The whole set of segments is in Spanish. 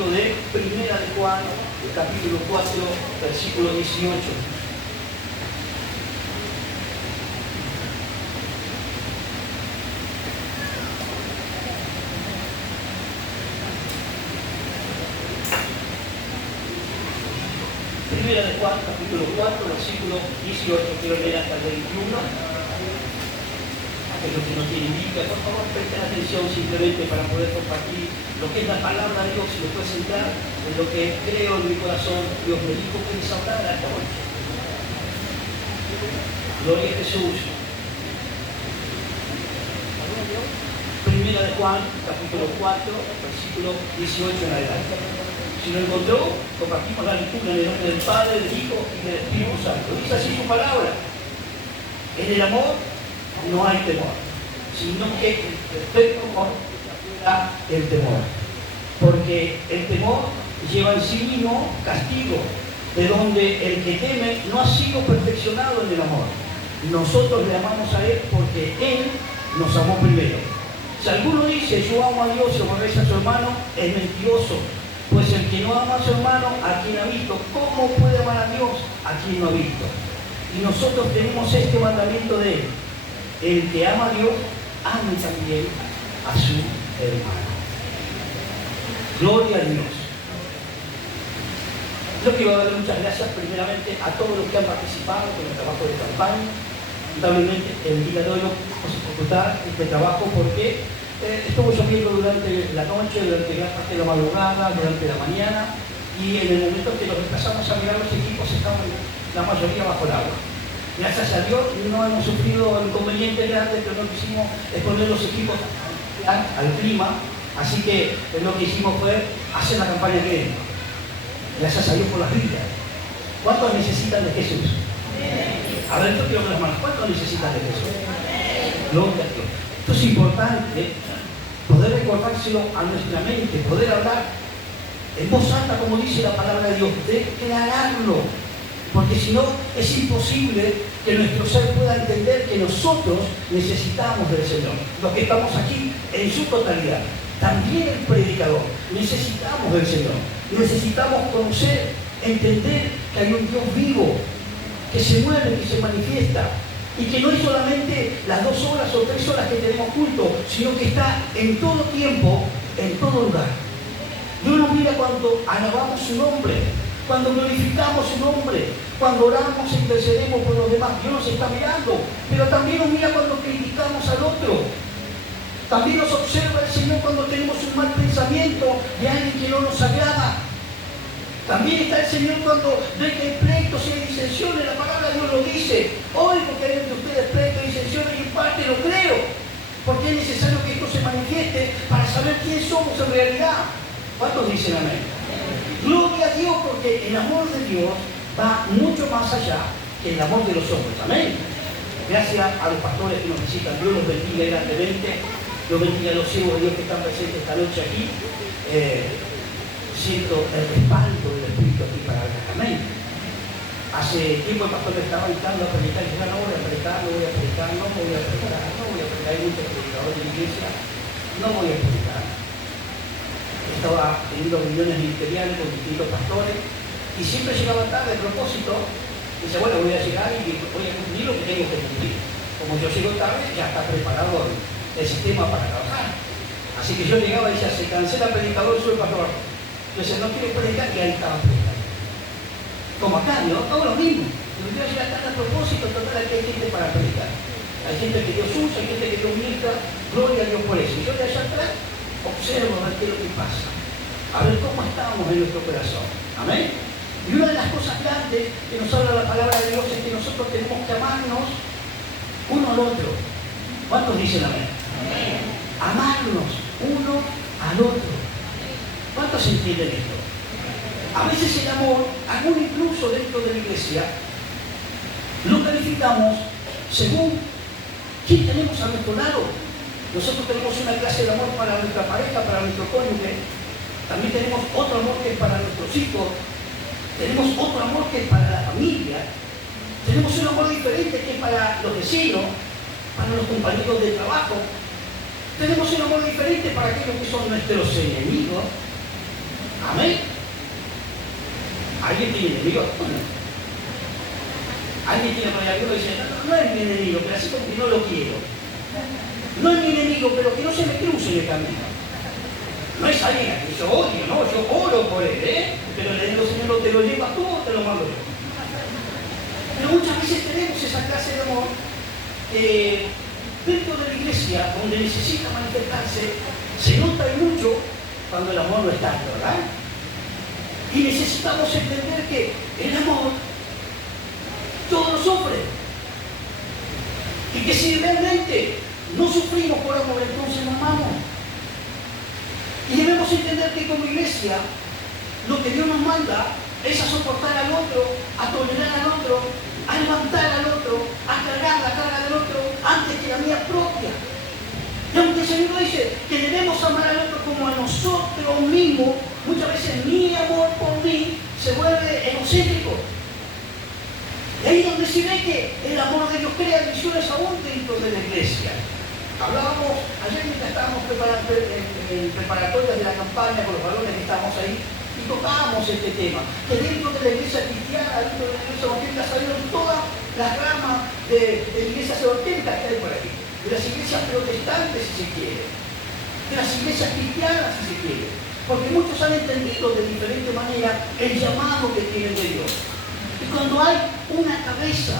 libro de Primera de Juan, el capítulo 4, versículo 18. Primera de Juan, capítulo 4, versículo 18, quiero leer hasta el 21. Aquellos que no tienen Biblia, por favor, presten atención simplemente para poder compartir lo que es la palabra de Dios y después entrar en lo que creo en mi corazón. Dios me dijo que les hablara esta noche. Gloria a Jesús. Primera de Juan, capítulo 4, versículo 18 en adelante. Si lo encontró, compartimos la lectura en el nombre del Padre, del Hijo y del Espíritu Santo. Dice así su palabra. En el amor no hay temor, sino que el perfecto amor da el temor. Porque el temor lleva en sí mismo castigo, de donde el que teme no ha sido perfeccionado en el amor. Nosotros le amamos a Él porque Él nos amó primero. Si alguno dice, yo amo a Dios y aborrece a su hermano, es mentiroso. Pues el que no ama a su hermano, a quien ha visto, ¿cómo puede amar a Dios a quien no ha visto? Y nosotros tenemos este mandamiento de Él. El que ama a Dios, ame también a su hermano. Gloria a Dios. Yo quiero darle muchas gracias primeramente a todos los que han participado con el trabajo de campaña. Lamentablemente el día de hoy no pudimos ejecutar este trabajo porque estuvo lloviendo durante la noche, durante gran parte de la madrugada, durante la mañana, y en el momento que nos empezamos a mirar los equipos estaban la mayoría bajo el agua. Gracias a Dios no hemos sufrido inconvenientes grandes, pero lo que hicimos es poner los equipos al clima, así que lo que hicimos fue hacer la campaña que viene. Gracias a Dios por las vidas. ¿Cuántos necesitan de Jesús? A ver, yo quiero ver las manos. ¿Cuántos necesitan de Jesús? Gloria a Dios. Esto es importante, poder recordárselo a nuestra mente, poder hablar en voz alta, como dice la palabra de Dios, declararlo. Porque si no, es imposible que nuestro ser pueda entender que nosotros necesitamos del Señor. Los que estamos aquí en su totalidad, también el predicador, necesitamos del Señor. Necesitamos conocer, entender que hay un Dios vivo, que se mueve, que se manifiesta, y que no es solamente las 2 horas o 3 horas que tenemos culto, sino que está en todo tiempo, en todo lugar. Dios nos mira cuando alabamos su nombre, cuando glorificamos su nombre, cuando oramos e intercedemos por los demás. Dios nos está mirando, pero también nos mira cuando criticamos al otro. También nos observa el Señor cuando tenemos un mal pensamiento de alguien que no nos agrada. También está el Señor cuando ve que hay pleitos y hay disensiones. La palabra de Dios lo dice. Oigo que hay entre ustedes pleitos y disensiones, y en parte lo creo, porque es necesario que esto se manifieste para saber quién somos en realidad. ¿Cuántos dicen amén? Gloria a Dios, porque el amor de Dios va mucho más allá que el amor de los hombres. Amén. Gracias a los pastores que nos visitan. Dios los bendiga grandemente. Dios bendiga a los siervos de Dios que están presentes esta noche aquí. Siento el respaldo del Espíritu aquí para hablar. Amén. Hace tiempo el pastor me estaba invitando a predicar y yo no voy a predicar, no voy a predicar, no voy a predicar, no voy a predicar. Hay muchos predicadores de la iglesia, no voy a predicar. Estaba teniendo reuniones ministeriales con distintos pastores y siempre llegaba tarde a propósito. Dice, bueno, voy a llegar y voy a cumplir lo que tengo que cumplir. Como yo llego tarde, ya está preparado el sistema para trabajar. Así que yo llegaba y decía, se cancela el predicador, soy el pastor. Yo decía, no quiero predicar, y ahí estaba predicando. Como acá, ¿no? Todo lo mismo. Yo voy a llegar tarde a propósito, total, aquí hay gente para predicar. Hay gente que Dios usa, hay gente que Dios ministra, gloria a Dios por eso. Y yo de allá atrás observo a ver qué es lo que pasa. A ver cómo estamos en nuestro corazón. Amén. Y una de las cosas grandes que nos habla la palabra de Dios es que nosotros tenemos que amarnos uno al otro. ¿Cuántos dicen amén? Amén. Amarnos uno al otro. ¿Cuántos entienden esto? A veces el amor, aún incluso dentro de la iglesia, lo calificamos según quién tenemos a nuestro lado. Nosotros tenemos una clase de amor para nuestra pareja, para nuestro cónyuge. También tenemos otro amor que es para nuestros hijos. Tenemos otro amor que es para la familia. Tenemos un amor diferente que es para los vecinos, para los compañeros de trabajo. Tenemos un amor diferente para aquellos que son nuestros enemigos. Amén. ¿Alguien tiene enemigo? Bueno, alguien tiene por ahí alguno que dice, no es mi enemigo, pero así como que no lo quiero. No es mi enemigo, pero que no se me cruce en el camino. No es alguien a quien yo odio, no, yo oro por él, pero le digo, Señor, no te lo llevas tú o te lo mando yo. Pero muchas veces tenemos esa clase de amor dentro de la iglesia, donde necesita manifestarse, se nota y mucho cuando el amor no está, ¿verdad? Y necesitamos entender que el amor todo lo sufre. Y que si realmente no sufrimos por amor, entonces no amamos. Y debemos entender que como iglesia, lo que Dios nos manda es a soportar al otro, a tolerar al otro, a levantar al otro, a cargar la carga del otro antes que la mía propia. Y aunque el Señor dice que debemos amar al otro como a nosotros mismos, muchas veces mi amor por mí se vuelve egocéntrico. Y ahí es donde se ve que el amor de Dios crea divisiones aún dentro de la iglesia. Hablábamos, ayer mientras estábamos en preparatorias de la campaña con los varones que estábamos ahí, y tocábamos este tema, que dentro de la iglesia cristiana, dentro de la iglesia evangélica, salieron todas las ramas de iglesias evangélicas que hay por aquí, de las iglesias protestantes, si se quiere, de las iglesias cristianas, si se quiere, porque muchos han entendido de diferente manera el llamado que tienen de Dios. Y cuando hay una cabeza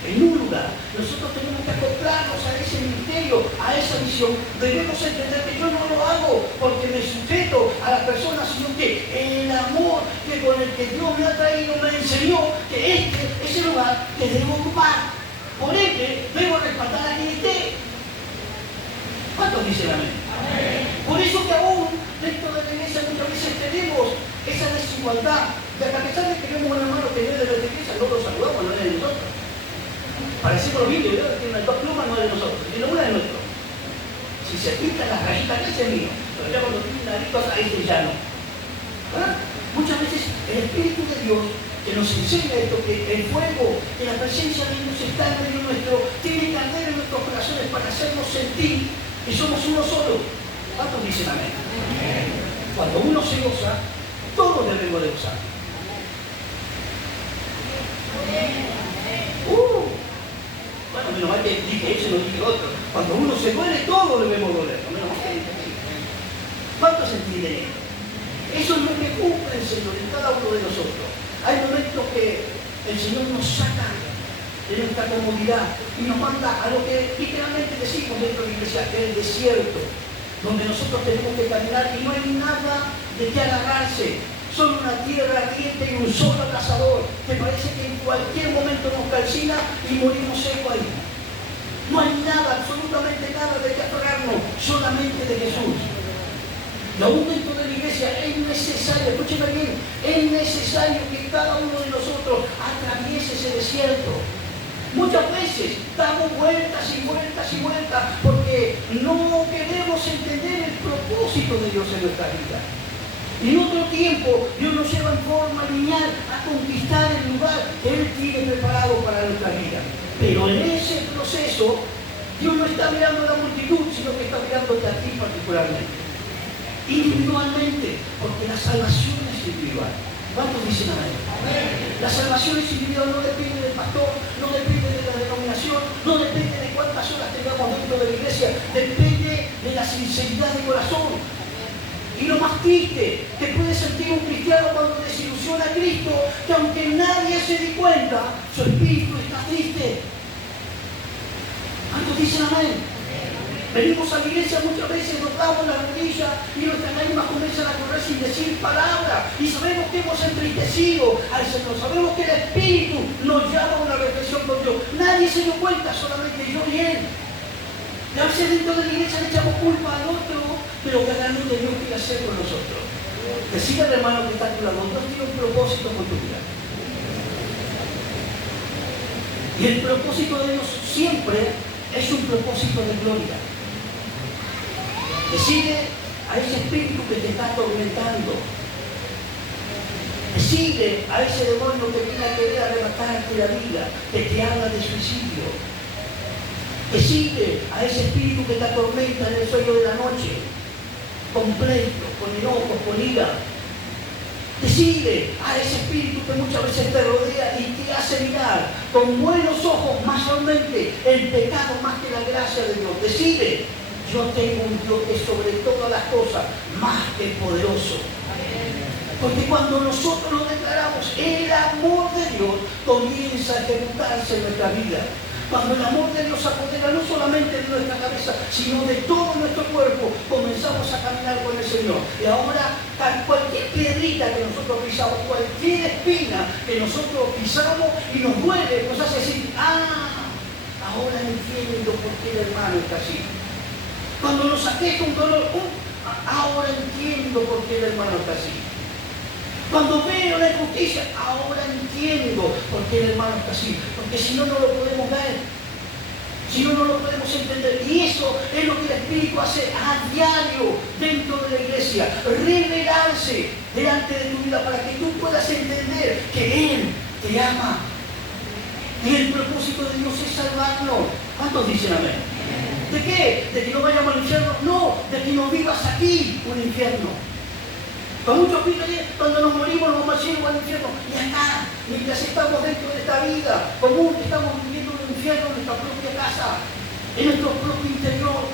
en un lugar, nosotros tenemos que acoplarnos a ese ministerio, a esa misión. Debemos entender que yo no lo hago porque me sujeto a la persona, sino que el amor que con el que Dios me ha traído me enseñó que este es el lugar que debo ocupar. Por ende, debo respaldar a quien esté. ¿Cuántos dicen amén? Por eso que aún dentro de la iglesia muchas veces tenemos esa desigualdad. De a pesar de que tenemos un hermano que viene de la iglesia, no lo saludamos, no es de nosotros. Parecemos lo mismo, ¿verdad? Tiene dos plumas, no es de nosotros, tiene una de nuestro. Si se pintan las rayitas, ese es mío. Pero ya cuando tiene una rayita, ese ya no. ¿Verdad? Muchas veces el Espíritu de Dios que nos enseña esto, que el fuego, que la presencia de Dios está en medio nuestro, tiene que arder en nuestros corazones para hacernos sentir que somos uno solo. ¿Cuántos dicen amén? Cuando uno se goza, todos debemos de gozar. Bueno, menos mal que dije eso, no dije otro. Cuando uno se duele, todos debemos doler. Menos mal que dije así. ¿Cuántos entienden esto? Eso es lo que cumple el Señor en cada uno de nosotros. Hay momentos que el Señor nos saca de nuestra comodidad y nos manda a lo que literalmente decimos dentro de la iglesia, el desierto, donde nosotros tenemos que caminar y no hay nada de qué agarrarse. Solo una tierra ardiente y un solo abrasador que parece que en cualquier momento nos calcina y morimos secos ahí. No hay nada, absolutamente nada de que aferrarnos, solamente de Jesús. Y aún dentro de la iglesia es necesario, escúcheme bien, es necesario que cada uno de nosotros atraviese ese desierto. Muchas veces damos vueltas y vueltas y vueltas porque no queremos entender el propósito de Dios en nuestra vida. Y en otro tiempo, Dios nos lleva en forma lineal a conquistar el lugar que Él tiene preparado para nuestra vida. Pero en ese proceso, Dios no está mirando a la multitud, sino que está mirándote a ti particularmente. Individualmente, porque la salvación es individual. ¿Cuántos dicen amén? La salvación es individual, no depende del pastor, no depende de la denominación, no depende de cuántas horas tengamos dentro de la iglesia, depende de la sinceridad de corazón. Y lo más triste que puede sentir un cristiano cuando desilusiona a Cristo, que aunque nadie se dé cuenta, su espíritu está triste. ¿Cuántos dicen amén? Venimos a la iglesia muchas veces, nos damos la rodilla y nuestras lágrimas comienzan a correr sin decir palabra. Y sabemos que hemos entristecido al Señor, sabemos que el Espíritu nos llama a una reflexión con Dios. Nadie se dio cuenta, solamente yo y Él. Y a veces dentro de la iglesia le echamos culpa al otro, pero que realmente Dios quiere hacer con nosotros. Decide al hermano que está a tu lado, Dios tiene un propósito con tu vida. Y el propósito de Dios siempre es un propósito de gloria. Decide a ese espíritu que te está atormentando. Decide a ese demonio que viene a querer arrebatarte la vida, que te habla de suicidio. Decide a ese espíritu que te atormenta en el sueño de la noche, con pleito, con enojo, con ira. Decide a ese espíritu que muchas veces te rodea y te hace mirar con buenos ojos mayormente el pecado más que la gracia de Dios. Decide, yo tengo un Dios que sobre todas las cosas más que poderoso. Porque cuando nosotros lo declaramos, el amor de Dios comienza a ejecutarse en nuestra vida. Cuando el amor de Dios se apodera no solamente de nuestra cabeza, sino de todo nuestro cuerpo, comenzamos a caminar con el Señor. Y ahora, cualquier piedrita que nosotros pisamos, cualquier espina que nosotros pisamos y nos duele, nos hace decir, ahora entiendo por qué el hermano está así. Cuando nos aqueja un dolor, ahora entiendo por qué el hermano está así. Cuando veo la injusticia, ahora entiendo por qué el hermano está así. Porque si no, no lo podemos ver. Si no, no lo podemos entender. Y eso es lo que el Espíritu hace a diario dentro de la iglesia. Revelarse delante de tu vida para que tú puedas entender que Él te ama. Y el propósito de Dios es salvarnos. ¿Cuántos dicen amén? ¿De qué? ¿De que no vayamos al infierno? No, de que no vivas aquí un infierno. Con muchos pídoles, cuando nos morimos nos vamos al cielo o al infierno. Y acá, mientras estamos dentro de esta vida común, estamos viviendo un infierno en nuestra propia casa, en nuestro propio interior.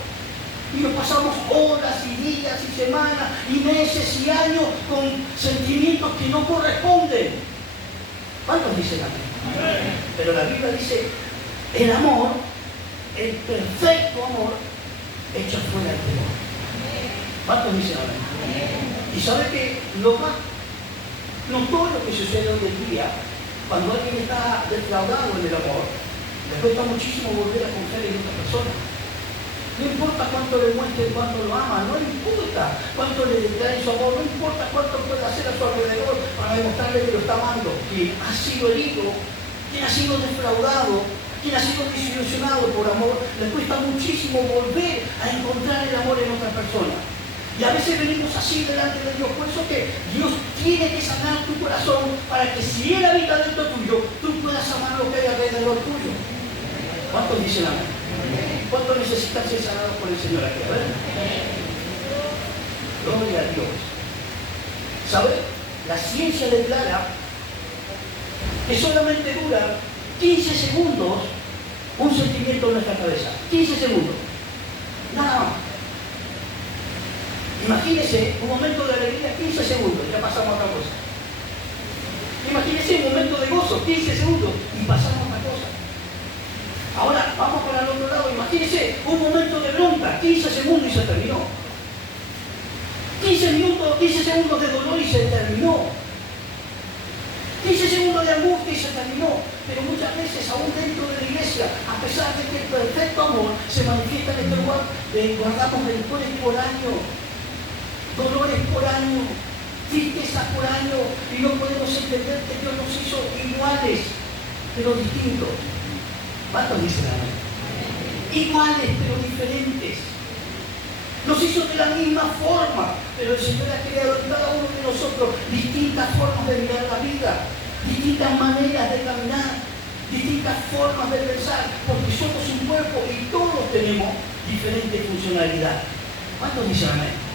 Y nos pasamos horas y días y semanas y meses y años con sentimientos que no corresponden. ¿Cuántos dicen amén? Pero la Biblia dice, el amor, el perfecto amor, echa fuera el temor. ¿Cuántos dicen amén? Y sabe que no todo lo que sucede hoy en día, cuando alguien está defraudado en el amor, le cuesta muchísimo volver a confiar en otra persona. No importa cuánto le muestre, cuánto lo ama, no le importa cuánto le declare su amor, no importa cuánto puede hacer a su alrededor para demostrarle que lo está amando. Quien ha sido herido, quien ha sido defraudado, quien ha sido desilusionado por amor, le cuesta muchísimo volver a encontrar el amor en otra persona. Y a veces venimos así delante de Dios. Por eso que Dios tiene que sanar tu corazón para que si Él habita dentro tuyo, tú puedas amar lo que hay alrededor tuyo. ¿Cuántos dicen amén? ¿Cuántos necesitan ser sanados por el Señor aquí? A ver. Gloria a Dios. ¿Sabe? La ciencia declara que solamente dura 15 segundos un sentimiento en nuestra cabeza. 15 segundos. Nada más. Imagínese un momento de alegría, 15 segundos, ya pasamos a otra cosa. Imagínese un momento de gozo, 15 segundos, y pasamos a otra cosa. Ahora, vamos para el otro lado, imagínese un momento de bronca, 15 segundos y se terminó. 15 segundos de dolor y se terminó. 15 segundos de angustia y se terminó. Pero muchas veces, aún dentro de la iglesia, a pesar de que el perfecto amor se manifiesta en este lugar, guardamos rencores por año. Dolores por año, tristezas por año, y no podemos entender que Dios nos hizo iguales, pero distintos. ¿Cuántos dicen amén? Iguales, pero diferentes. Nos hizo de la misma forma, pero el Señor ha creado en cada uno de nosotros distintas formas de mirar la vida, distintas maneras de caminar, distintas formas de pensar, porque somos un cuerpo y todos tenemos diferente funcionalidad. ¿Cuántos dicen amén?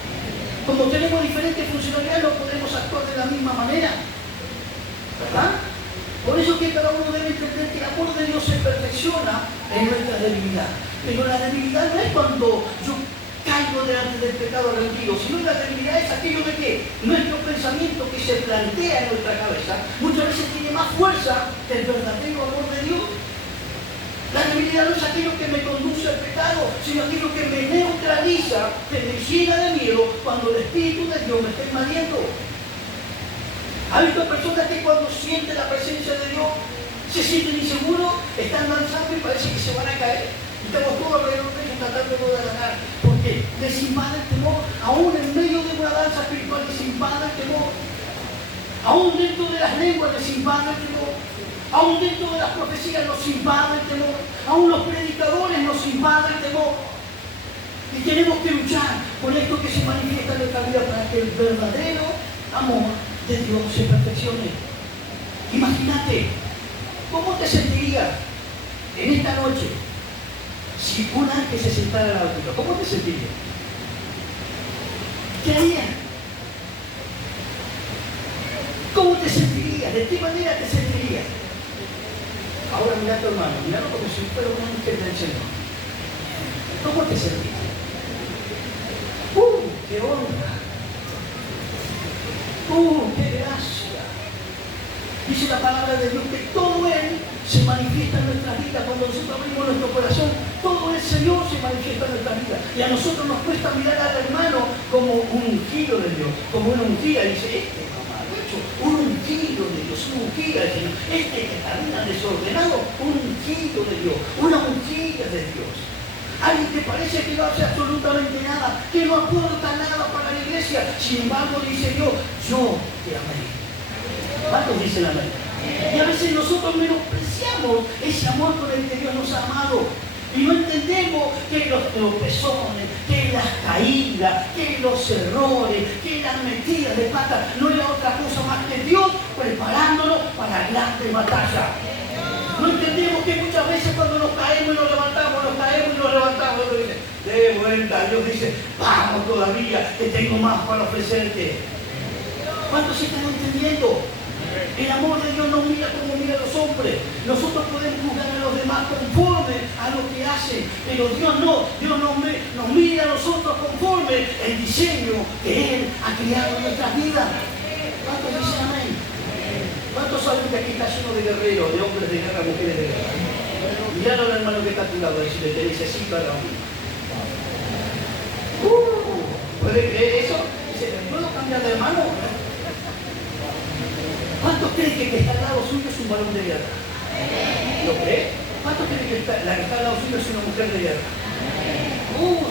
Como tenemos diferentes funcionalidades, no podemos actuar de la misma manera, ¿verdad? Por eso que cada uno debe entender que el amor de Dios se perfecciona en nuestra debilidad. Pero la debilidad no es cuando yo caigo delante del pecado rendido, sino la debilidad es aquello de que nuestro pensamiento que se plantea en nuestra cabeza muchas veces tiene más fuerza que el verdadero amor de Dios. La debilidad no es aquello que me conduce al pecado, sino aquello que me neutraliza, que me llena de miedo cuando el Espíritu de Dios me está invadiendo. ¿Ha visto personas que cuando sienten la presencia de Dios se sienten inseguros, están danzando y parece que se van a caer? Y estamos todos alrededor de ellos tratando de ganar. Porque les invade el temor, aún en medio de una danza espiritual les invade el temor. Aún dentro de las lenguas les invade el temor. Aún dentro de las profecías nos invade el temor. Aún los predicadores nos invade el temor. Y tenemos que luchar con esto que se manifiesta en nuestra vida para que el verdadero amor de Dios se perfeccione. Imagínate, ¿cómo te sentirías en esta noche si un ángel se sentara al lado tuyo? ¿Cómo te sentirías? ¿Qué harías? te sentirías? ¿De qué manera te sentirías? Ahora mira a tu hermano, míralo como si fuera un ángel del Señor. ¿Cómo te sentís? ¡Qué honra! ¡Qué gracia! Dice la palabra de Dios que todo Él se manifiesta en nuestra vida. Cuando nosotros abrimos nuestro corazón, todo el Señor se manifiesta en nuestra vida. Y a nosotros nos cuesta mirar al hermano como un ungido de Dios, como una ungida. Dice, un ungido de Dios, una ungida del Señor. Que camina desordenado, un ungido de Dios, una ungida de Dios. Alguien que parece que no hace absolutamente nada, que no aporta nada para la iglesia. Sin embargo, dice Dios, yo te amé. ¿Cuántos dicen amén? Y a veces nosotros menospreciamos ese amor con el que Dios nos ha amado. Y no entendemos que los tropezones, que las caídas, que los errores, que las metidas de pata no era otra cosa más que Dios preparándonos para grandes batallas. No entendemos que muchas veces cuando nos caemos y nos levantamos, de vuelta, Dios dice, vamos todavía, que tengo más para ofrecerte. ¿Cuántos están entendiendo? El amor de Dios no mira como mira a los hombres. Nosotros podemos juzgar a los demás conforme a lo que hacen, pero Dios no. Dios nos mira a nosotros conforme el diseño que Él ha creado en nuestras vidas. ¿Cuántos dicen amén? ¿Cuántos saben que aquí está lleno de guerreros, de hombres de guerra, mujeres de guerra? Mirá al hermano que está a tu lado y si le necesito ahora mismo. ¿Puede creer eso? Dice, ¿puedo cambiar de hermano? ¿Cuántos creen que el que está al lado suyo es un varón de guerra? ¿Lo cree? ¿Cuántos creen que la que está al lado suyo es una mujer de guerra?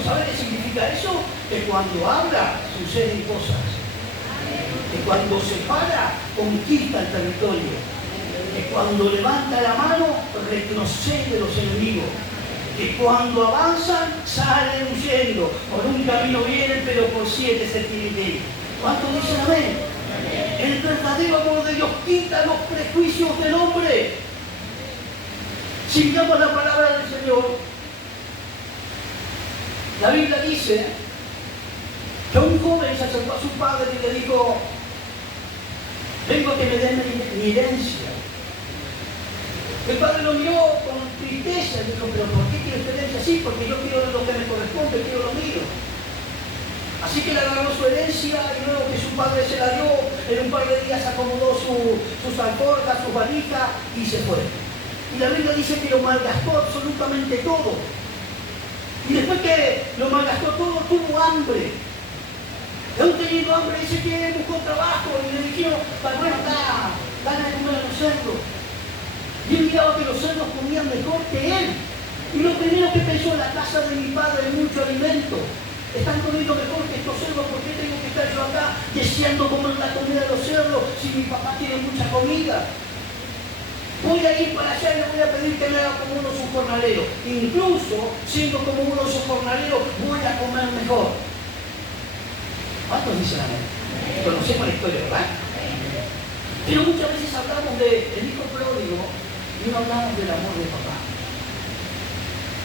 ¿Sabe qué significa eso? Que cuando habla suceden cosas. Que cuando se para, conquista el territorio. Que cuando levanta la mano, retrocede los enemigos. Que cuando avanzan, salen huyendo. Por un camino vienen, pero por 7 se tienen que ir. ¿Cuántos dicen amén? El verdadero amor de Dios quita los prejuicios del hombre. Si miramos la palabra del Señor, la Biblia dice que un joven se acercó a su padre y le dijo, vengo a que me den mi herencia. El padre lo miró con tristeza y dijo, pero ¿por qué quieres tu herencia? Sí, porque yo quiero lo que me corresponde, quiero lo mío. Así que le agarró su herencia y luego que su padre se la dio, en un par de días acomodó sus alforjas, sus valijas y se fue. Y la Biblia dice que lo malgastó absolutamente todo. Y después que lo malgastó todo, tuvo hambre. Y aún teniendo hambre, dice que buscó trabajo y le dijeron, bueno, dale de comer a los cerdos. Y él miraba que los cerdos comían mejor que él. Y lo primero que pensó, en la casa de mi padre hay mucho alimento. Están comiendo mejor que estos cerdos, ¿por qué tengo que estar yo acá deseando comer la comida de los cerdos si mi papá tiene mucha comida? Voy a ir para allá y le voy a pedir que me haga como uno de sus jornaleros. Incluso, siendo como uno de sus jornaleros, voy a comer mejor. ¿Cuántos dicen amén? Conocemos la historia, ¿verdad? Pero muchas veces hablamos del hijo pródigo y no hablamos del amor de papá.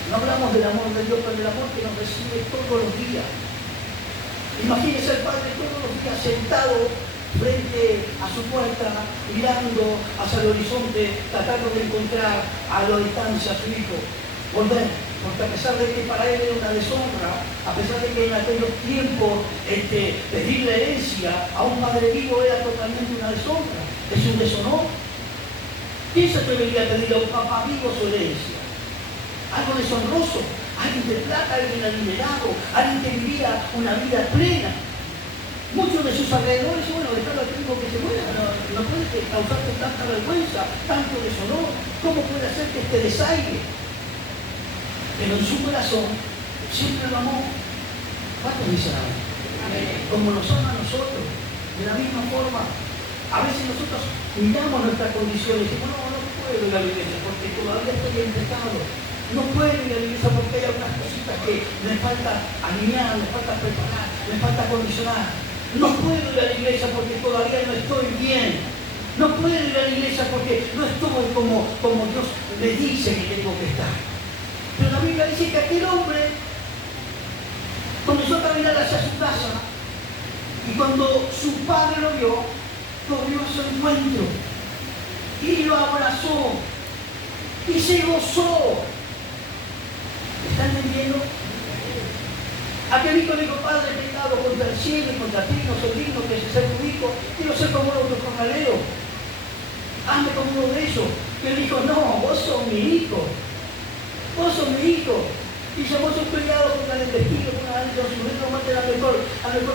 No hablamos del amor de Dios, pero del amor que nos recibe todos los días. Imagínese el padre todos los días sentado frente a su puerta, mirando hacia el horizonte, tratando de encontrar a la distancia a su hijo. Volver, porque a pesar de que para él era una deshonra, a pesar de que en aquellos tiempos pedir la herencia a un padre vivo era totalmente una deshonra. Es un deshonor. ¿Quién se atrevería a pedir a un papá vivo su herencia? Algo deshonroso, alguien de plata, alguien adinerado, alguien que vivía una vida plena. Muchos de sus alrededores, bueno, dejarlo al tiempo que se muera, no puede causarte tanta vergüenza, tanto deshonor. ¿Cómo puede hacer que este desaire? Pero en su corazón siempre lo amó. ¿Cuántos dicen amén? Como nos ama a nosotros, de la misma forma. A veces nosotros miramos nuestra condición y decimos, no puedo ir a la iglesia porque todavía estoy en pecado. No puedo ir a la iglesia porque hay algunas cositas que me falta alinear, me falta preparar, me falta condicionar. No puedo ir a la iglesia porque todavía no estoy bien. No puedo ir a la iglesia porque no estoy como Dios me dice que tengo que estar. Pero la Biblia dice que aquel hombre comenzó a caminar hacia su casa y cuando su padre lo vio, corrió a su encuentro y lo abrazó y se gozó. ¿Están entendiendo? Aquel hijo le dijo: Padre, he pecado contra el cielo y contra ti, no soy digno que ese ser tu hijo, quiero ser como uno de tus jornaleros, hazme como uno de ellos. Y él dijo: no, vos sos mi hijo, vos sos mi hijo. Y si vos sos peleado contra el destino, con una ancha, su reino, mate al mejor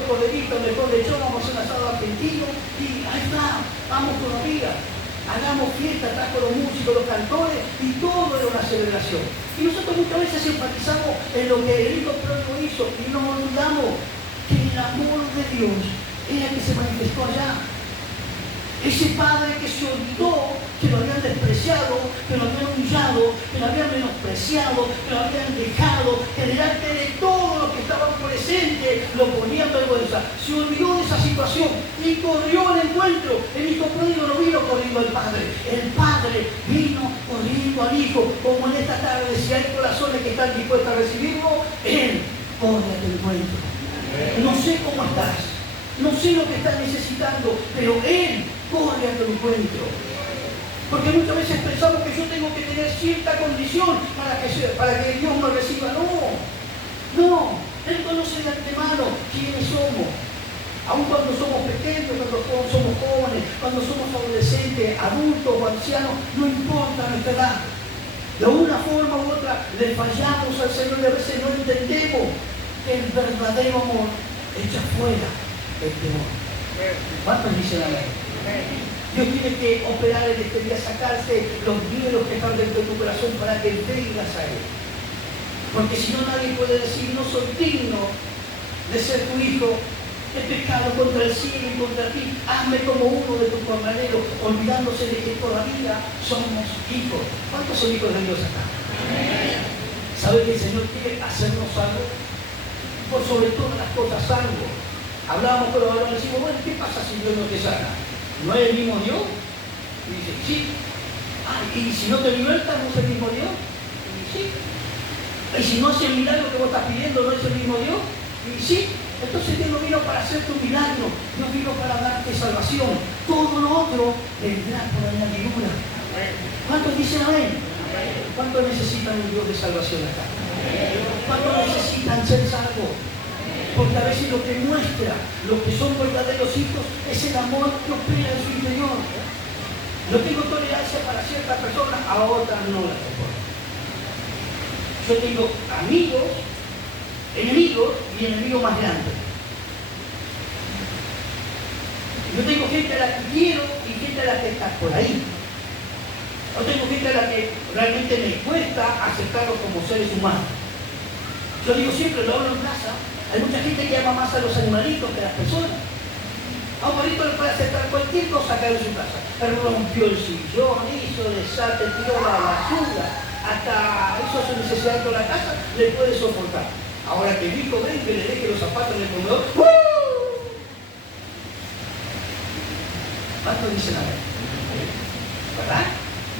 corderito, al mejor lechón, vamos a hacer un asado argentino, y ahí está, vamos todavía. Hagamos fiesta, trajo los músicos, los cantores, y todo era una celebración. Y nosotros muchas veces enfatizamos en lo que el hijo pródigo hizo, y nos olvidamos que el amor de Dios era el que se manifestó allá. Ese padre que se olvidó que lo habían despreciado, que lo habían humillado, que lo habían menospreciado, que lo habían dejado, que delante de todos los que estaban presentes lo ponían en vergüenza. Se olvidó de esa situación y corrió al encuentro. El hijo pródigo no vino corriendo al padre, el padre vino corriendo al hijo. Como en esta tarde, si hay corazones que están dispuestos a recibirlo, él corre a tu encuentro. No sé cómo estás, no sé lo que estás necesitando, pero él corre a tu encuentro. Porque muchas veces pensamos que yo tengo que tener cierta condición para que Dios me reciba. No, Él conoce de antemano quiénes somos. Aun cuando somos pequeños, cuando somos jóvenes, cuando somos adolescentes, adultos o ancianos, no importa nuestra edad. De una forma u otra le fallamos al Señor y a veces no entendemos que el verdadero amor echa fuera el temor. ¿Cuántos dicen amén? Dios tiene que operar en este día, sacarse los miedos que están dentro de tu corazón para que vengas a Él. Porque si no, nadie puede decir: no soy digno de ser tu hijo, he pecado contra el cielo y contra ti, hazme como uno de tus jornaleros, olvidándose de que todavía somos hijos. ¿Cuántos son hijos de Dios acá? ¿Sabe que el Señor quiere hacernos algo? Por sobre todas las cosas, algo. Hablábamos con los varones y decimos: bueno, ¿qué pasa si Dios no te sana? ¿No es el mismo Dios? Y dice: sí. ¿Y si no te liberta, no es el mismo Dios? Y sí. ¿Y si no hace el milagro que vos estás pidiendo, no es el mismo Dios? Y sí. Entonces Dios no vino para hacer tu milagro, Dios vino para darte salvación. Todo lo otro vendrá por añadidura. ¿Cuántos dicen amén? ¿Cuántos necesitan un Dios de salvación acá? ¿Cuántos necesitan ser salvos? Porque a veces lo que muestra los que son verdaderos hijos es el amor que opera en su interior. Yo tengo tolerancia para ciertas personas, a otras no las soporto. Yo tengo amigos, enemigos y enemigos más grandes. Yo tengo gente a la que quiero y gente a la que está por ahí. Yo tengo gente a la que realmente me cuesta aceptarlos como seres humanos. Yo digo siempre, lo hablo en plaza, hay mucha gente que ama más a los animalitos que a las personas. A un perrito le puede aceptar cualquier cosa acá en su casa. Pero rompió el sillón, hizo desastre, tiró la basura, hasta hizo su necesidad con la casa, le puede soportar. Ahora que el hijo ven que le deje los zapatos en el comedor, ¿cuánto dicen a ver? ¿Verdad?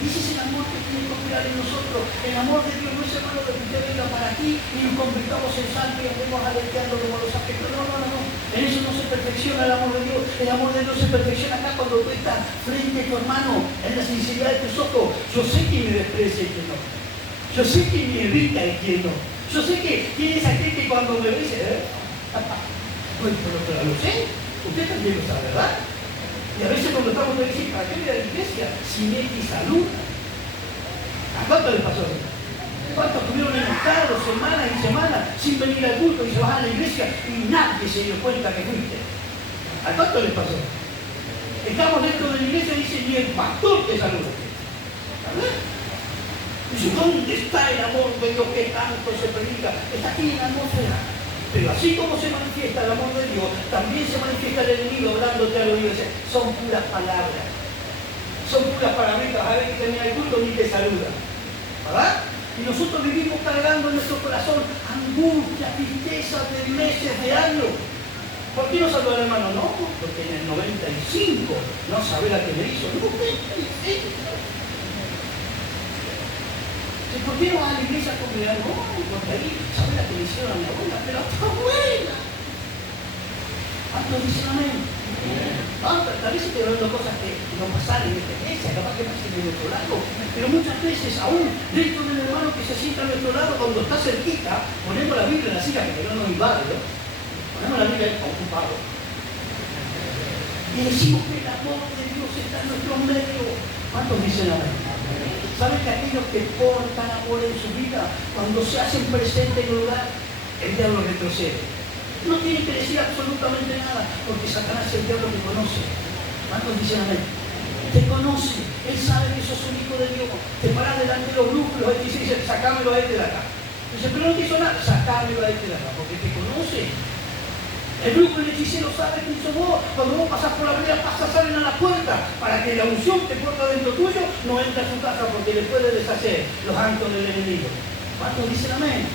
Y ese es el amor que tiene que operar en nosotros. El amor de Dios no es, hermano, de que usted venga para aquí y nos convirtamos en santos y andemos aleteando como los aspectos. No. En eso no se perfecciona el amor de Dios. El amor de Dios se perfecciona acá cuando tú estás frente a tu hermano, en la sinceridad de tus ojos. Yo sé que me desprecia y que no. Yo sé que me evita y que no. Yo sé que quién es aquel que cuando me ve dice, pues, pero lo sé. Usted también lo sabe, ¿verdad? Y a veces cuando estamos en la iglesia, ¿para qué ir a la iglesia? Si me saluda. ¿A cuánto les pasó? ¿Cuántos estuvieron enojados semanas y semanas sin venir al culto y se bajan a la iglesia y nadie se dio cuenta que fuiste? ¿A cuánto les pasó? Estamos dentro de la iglesia y dice, ni el pastor te saluda. ¿Verdad? Dice, ¿dónde está el amor de Dios que tanto se predica? Está aquí en la atmósfera. Pero así como se manifiesta el amor de Dios, también se manifiesta el enemigo hablándote al oído. Son puras palabras. Son puras palabritas. A ver que termina el culto ni te saluda. ¿Verdad? Y nosotros vivimos cargando en nuestro corazón angustia, tristeza de meses, de años. ¿Por qué no saludó al hermano? No, porque en el 95 no sabe la que me hizo. No, ¿por qué no vas a la iglesia a congregar? No, porque ahí sabe la que le hicieron a mi abuela, pero está buena. ¿Cuántos dicen amén? Tal vez estoy hablando cosas que no pasaron en esta iglesia, capaz que pasen de nuestro lado, pero muchas veces aún dentro del hermano que se sienta a nuestro lado, cuando está cerquita, ponemos la Biblia en la silla, que no nos invade, ¿no? Ponemos la Biblia ocupado. Y decimos que el amor de Dios está en nuestro medio. ¿Cuántos dicen amén? ¿Saben que aquellos que portan amor en su vida, cuando se hacen presentes en el lugar, el diablo retrocede? No tienen que decir absolutamente nada, porque Satanás es el diablo que conoce. ¿Cuántos dicen amén? Te conoce, él sabe que sos un hijo de Dios. Te paras delante de los brújulos y dice, sacámelo a este de acá. Dice, pero no te hizo nada, sacámelo a este de acá, porque te conoce. El brújulo y el hechicero sabe quién sos vos. Cuando vos pasás por la vereda, salen a la puerta, para que la unción que porta dentro tuyo no entre a su casa, porque le puede deshacer los actos del enemigo. ¿Cuántos dicen amén?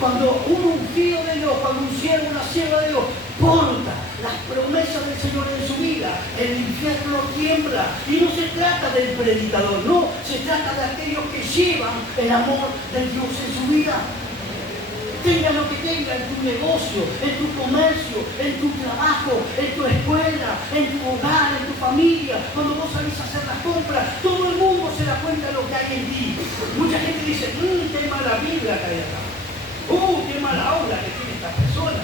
Cuando un ungido de Dios, cuando un siervo, una sierva de Dios, porta las promesas del Señor en su vida, el infierno tiembla. Y no se trata del predicador, no, se trata de aquellos que llevan el amor de Dios en su vida. Tenga lo que tenga en tu negocio, en tu comercio, en tu trabajo, en tu escuela, en tu hogar, en tu familia. Cuando vos salís a hacer las compras, todo el mundo se da cuenta de lo que hay en ti. Mucha gente dice, qué mala Biblia que hay acá. Qué mala aula que tiene esta persona.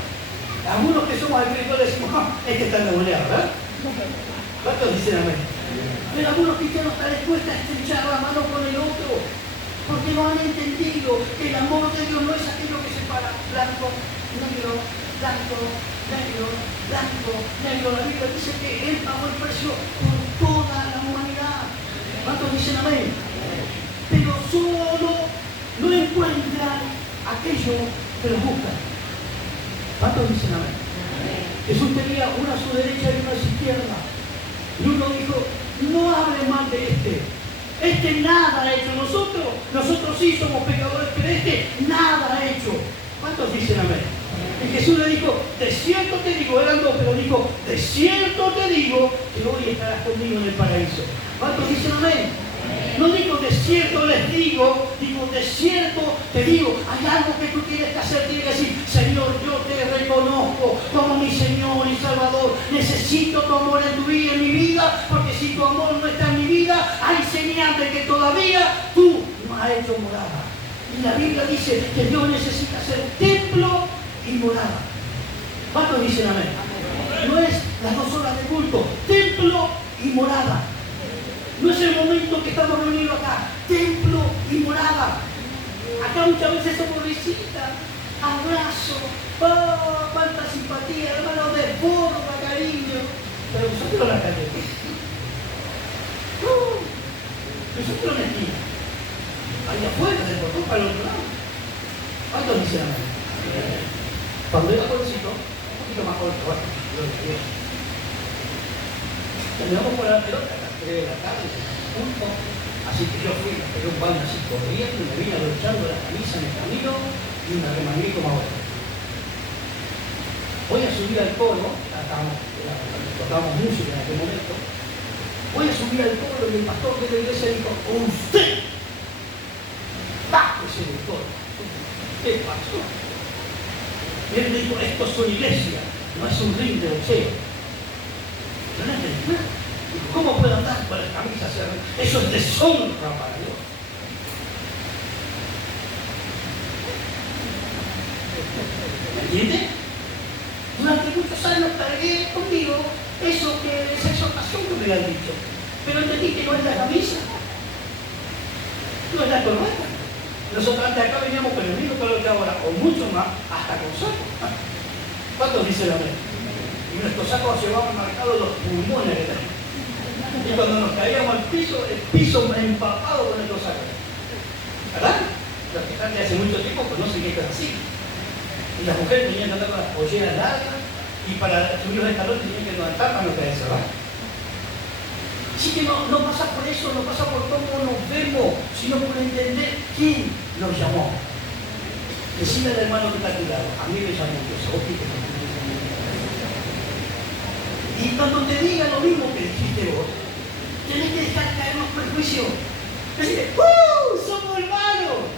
Algunos que somos agricultores decimos, es que están endemoniados, ¿verdad? ¿Cuántos dicen amén? Pero algunos cristianos están dispuestos a estrechar la mano con el otro, porque no han entendido que el amor de Dios no es aquello que separa blanco, negro, blanco, negro, blanco, negro. La Biblia dice que Él pagó el precio por toda la humanidad. ¿Cuántos dicen amén? Pero solo no encuentran aquello que los buscan. ¿Cuántos dicen amén? Jesús tenía una a su derecha y una a su izquierda. Y uno dijo, no hable mal de este nada ha hecho. Nosotros sí somos pecadores, pero nada ha hecho. ¿Cuántos dicen amén? Y Jesús le dijo, de cierto te digo, eran dos, pero dijo, de cierto te digo que hoy estarás conmigo en el paraíso. ¿Cuántos dicen amén? No digo de cierto les digo, digo de cierto te digo. Hay algo que tú tienes que hacer, tienes que decir, Señor, yo te reconozco como mi Señor y Salvador. Necesito tu amor en tu vida, en mi vida, porque si tu amor no está en mi vida, hay señal de que todavía tú no has hecho morada. Y la Biblia dice que Dios necesita ser templo y morada. ¿Cuántos dicen amén? No es las 2 horas de culto, templo y morada. No es el momento que estamos reunidos acá, templo y morada. Acá muchas veces somos visitas, abrazo, cuánta simpatía, hermano, desborda cariño. Pero nosotros la calle. Nosotros la esquina. Ahí afuera, del portón para el otro lado. ¿Cuántos dicen amén? Cuando era jovencito, un poquito más joven, bueno, yo lo sabía. Terminamos por la pelota, a las 3 de la tarde, junto. Así que yo fui, me pegué un baño así corriendo, me vine abrochando la camisa en el camino y me remangué como ahora. Voy a subir al coro, tocábamos música en aquel momento. Voy a subir al coro y el pastor de la iglesia dijo, usted, bájese del coro. ¿Qué pasó? Y él me dijo, esto es una iglesia, no es un ring de boxeo. Yo no entendí nada. ¿Cómo puedo andar con la camisa hacia arriba? Eso es deshonra para Dios. ¿Me entiende? Durante muchos años cargué conmigo eso que esa exhortación que me han dicho. Pero entendí que no es la camisa, no es la corbata. Nosotros antes acá veníamos con el mismo color que ahora, o mucho más, hasta con saco. ¿Cuántos dicen amén? Y nuestros sacos llevaban marcados los pulmones que tenemos. Y cuando nos caíamos al piso, el piso empapado con nuestros sacos. ¿Verdad? Los que están de hace mucho tiempo conocen que esto es así. Y las mujeres tenían que andar con las polleras largas y para subir los escalones tenían que levantar para no caerse, ¿verdad? Así que no pasa por eso, no pasa por cómo nos vemos, sino por entender quién nos llamó. Decirle al hermano que está a tu lado, a mí me llamó Dios, a vos que te llamó. Y cuando te diga lo mismo que dijiste vos, tenés que dejar caer los prejuicios. Decir, somos hermanos,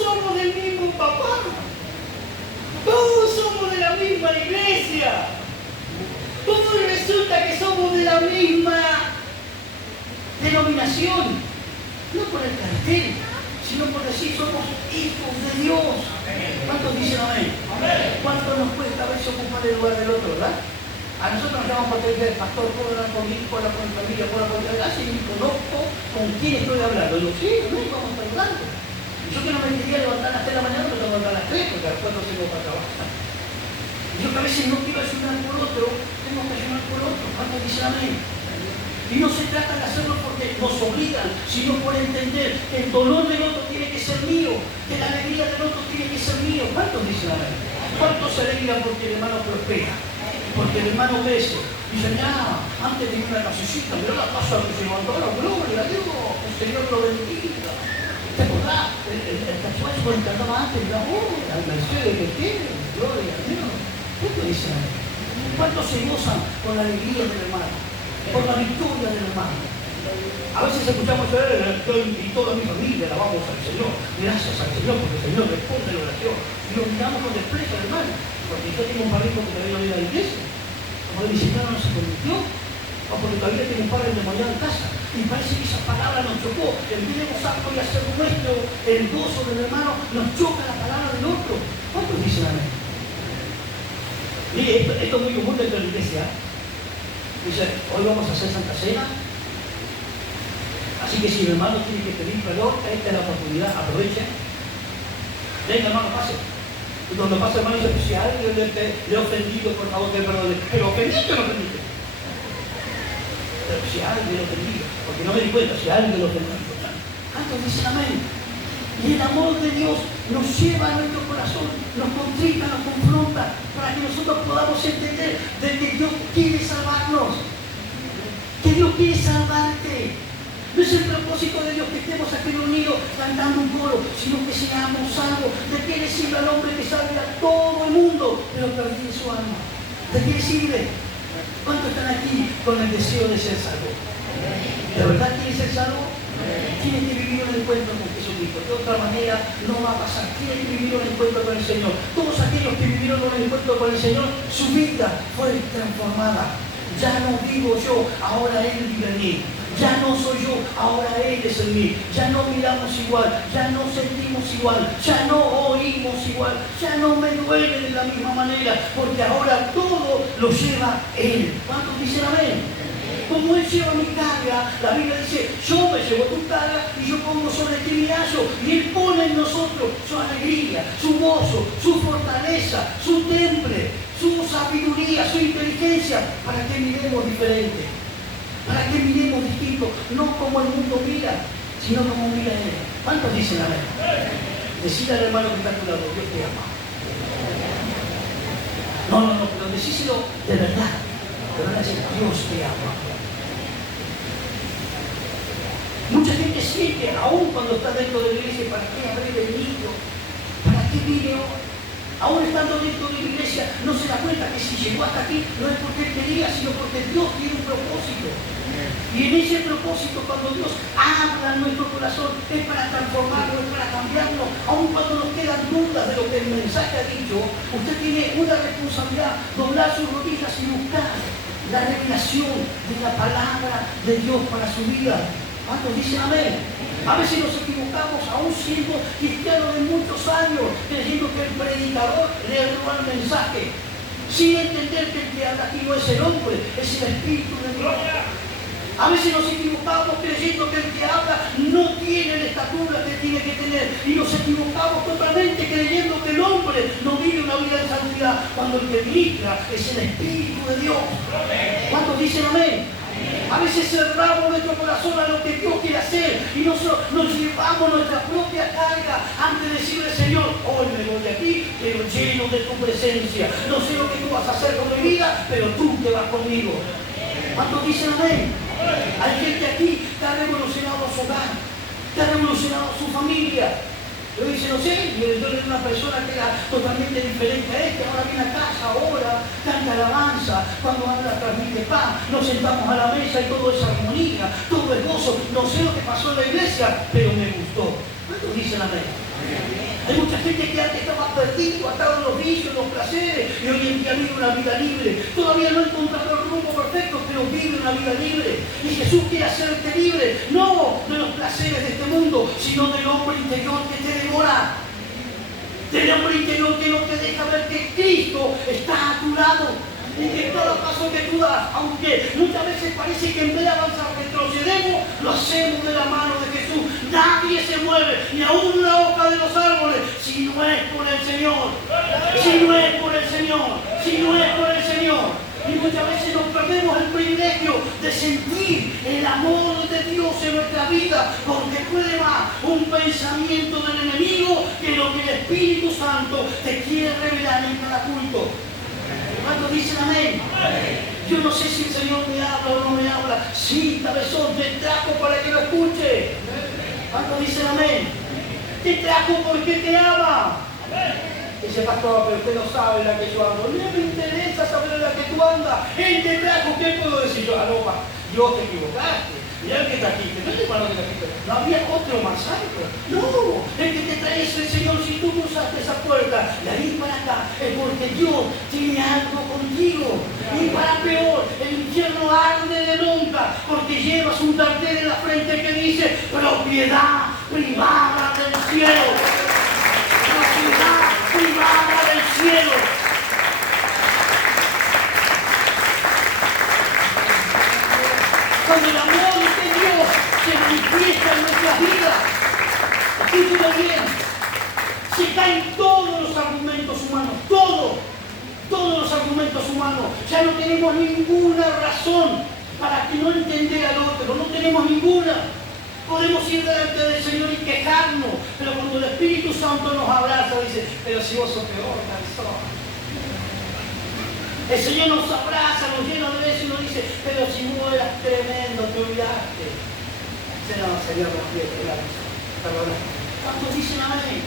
somos del mismo papá, somos de la la misma iglesia. ¿Cómo resulta que somos de la misma denominación? No por el cartel, sino por decir somos hijos de Dios. ¿Cuántos dicen amén? ¿Cuánto nos cuesta a veces ocupar el lugar del otro, verdad? A nosotros nos llaman por teléfono, pastor, ¿puedo hablar conmigo, puedo hablar con mi familia, puedo hablar con mi casa? Y ni conozco con quién estoy hablando. Digo, sí, amén, vamos a estar hablando. Yo que no me quería levantar a las 3 de la mañana, me tengo que levantar a las 3, porque a las 4 tengo para trabajar. Yo que a veces no quiero ayudar por otro, tengo que ayudar por otro. ¿Cuántos dicen amén? Y no se trata de hacerlo porque nos obligan, sino por entender que el dolor del otro tiene que ser mío, que la alegría del otro tiene que ser mío. ¿Cuántos dicen amén? ¿Cuántos se alegran porque el hermano prospera? Porque el hermano crece. Dicen, ya, antes tenía una casicita, mirá la casa que se levantó, la gloria a Dios, el Señor lo bendiga. ¿Te acordás? El tatuaje cuando andaba antes, la al Mercedes que tiene, gloria a Dios. ¿Cuántos dicen amén? ¿Cuántos se gozan con la alegría del hermano? Por la victoria del hermano. A veces escuchamos y toda mi familia la vamos al Señor. Gracias al Señor, porque el Señor responde la oración. Y lo miramos con desprecio, hermano. Porque yo tengo un padrino que todavía no viene a la iglesia. Como el discipulado no se convirtió. O porque todavía tengo un padre endemoniado en casa. Y parece que esa palabra nos chocó. En vez de gozarlo y hacer nuestro el gozo del hermano, nos choca la palabra del otro. ¿Cuántos dicen amén? Mire, esto es muy común dentro de la iglesia. Dice, hoy vamos a hacer Santa Cena. Así que si el hermano tiene que pedir perdón, esta es la oportunidad, aprovechen. Venga, hermano, pase. Y cuando pasa el hermano dice, si a alguien le he ofendido, por favor, que perdone. Pero ofendiste o no ofendiste. Pero si a alguien le ofendido, porque no me di cuenta, si a alguien le ofendido. ¿Cuántos dicen amén? Y el amor de Dios nos lleva a nuestro corazón, nos contrita, nos confronta, para que nosotros podamos entender de que Dios quiere salvarnos, que Dios quiere salvarte. No es el propósito de Dios que estemos aquí reunidos cantando un coro, sino que seamos salvos. ¿De qué le sirve al hombre que salve a todo el mundo, pero perdió su alma? ¿De qué le sirve? ¿Cuántos están aquí con el deseo de ser salvos? ¿De verdad quieren ser salvos? Tienen que vivir un encuentro con Jesucristo. De otra manera no va a pasar. Tienen que vivir un encuentro con el Señor. Todos aquellos que vivieron un encuentro con el Señor, su vida fue transformada. Ya no vivo yo, ahora Él vive en mí. Ya no soy yo, ahora Él es en mí. Ya no miramos igual, ya no sentimos igual, ya no oímos igual, ya no me duele de la misma manera, porque ahora todo lo lleva Él. ¿Cuántos dicen amén? Como Él lleva mi carga, la Biblia dice, yo me llevo tu carga y yo pongo sobre ti mi lazo. Y Él pone en nosotros su alegría, su gozo, su fortaleza, su temple, su sabiduría, su inteligencia, para que miremos diferente, para que miremos distinto, no como el mundo mira, sino como mira Él. ¿Cuántos dicen amén? Decida al hermano que está a tu lado, Dios te ama. No, pero decíselo de verdad. Te van a decir, Dios te ama. Mucha gente siente, aún cuando está dentro de la iglesia, ¿para qué habré venido? ¿Para qué vine hoy? Aún estando dentro de la iglesia, no se da cuenta que si llegó hasta aquí, no es porque Él quería, sino porque Dios tiene un propósito. Y en ese propósito, cuando Dios habla en nuestro corazón, es para transformarlo, es para cambiarlo. Aun cuando nos quedan dudas de lo que el mensaje ha dicho, usted tiene una responsabilidad, doblar sus rodillas y buscar la revelación de la palabra de Dios para su vida. ¿Cuántos dicen amén? A veces nos equivocamos, aún siendo cristianos de muchos años, creyendo que el predicador le erró al mensaje, sin entender que el que habla aquí no es el hombre, es el Espíritu de Dios. A veces nos equivocamos creyendo que el que habla no tiene la estatura que tiene que tener, y nos equivocamos totalmente creyendo que el hombre no vive una vida de santidad, cuando el que ministra es el Espíritu de Dios. ¿Cuántos dicen amén? A veces cerramos nuestro corazón a lo que Dios quiere hacer y nos llevamos nuestra propia carga antes de decirle, Señor, hoy me voy de aquí, pero lleno de tu presencia. No sé lo que tú vas a hacer con mi vida, pero tú te vas conmigo. ¿Cuántos dicen amén? Hay gente aquí que ha revolucionado su hogar, que ha revolucionado su familia. Yo dice, no sé, yo era una persona que era totalmente diferente a este, ahora viene a casa, ora, canta alabanza, cuando habla transmite paz, nos sentamos a la mesa y todo es armonía, todo es gozo. No sé lo que pasó en la iglesia, pero me gustó. ¿Cuántos dicen amén? Hay mucha gente que antes estaba perdido, atado en los vicios, en los placeres, y hoy en día vive una vida libre. Todavía no ha encontrado el rumbo perfecto, pero vive una vida libre. Y Jesús quiere hacerte libre, no de los placeres de este mundo, sino del hombre interior que te devora. Del hombre interior que no te deja ver que Cristo está a tu lado. Y que cada paso que tú das, aunque muchas veces parece que en vez de avanzar retrocedemos, lo hacemos de la mano de Jesús. Nadie se mueve, ni aún una hoja de los árboles, si no es por el Señor. Si no es por el Señor. Si no es por el Señor. Y muchas veces nos perdemos el privilegio de sentir el amor de Dios en nuestra vida, porque puede más un pensamiento del enemigo que lo que el Espíritu Santo te quiere revelar en cada culto. ¿Cuántos dicen amén? Yo no sé si el Señor me habla o no me habla. Sí, cabezón, te trajo para que lo escuche. ¿Cuántos dicen amén? Te trajo porque te ama. Dice, pastor, pero usted no sabe la que yo ando. No me interesa saber la que tú andas. Él te trajo, ¿qué puedo decir yo? Dios, te equivocaste. Mirá el que está aquí, que no es el hermano que está aquí. No había otro más alto. No, el que te trae es el Señor. Si tú cruzaste esa puerta de ahí para acá, es porque Dios tiene algo contigo. Y para peor, el infierno arde de nunca, porque llevas un cartel en la frente que dice propiedad privada del cielo. Propiedad privada del cielo. Cuando el amor de Dios se manifiesta en nuestras vidas, escúchame bien, se caen todos los argumentos humanos, todos los argumentos humanos. Ya no tenemos ninguna razón para que no entender al otro, no tenemos ninguna. Podemos ir delante del Señor y quejarnos, pero cuando el Espíritu Santo nos abraza, dice, pero si vos sos peor, cabezón. El Señor nos abraza, nos llena de besos y nos dice, pero si vos eras tremendo, te olvidaste. Señor, nos pide perdón. ¿Cuántos dicen amén?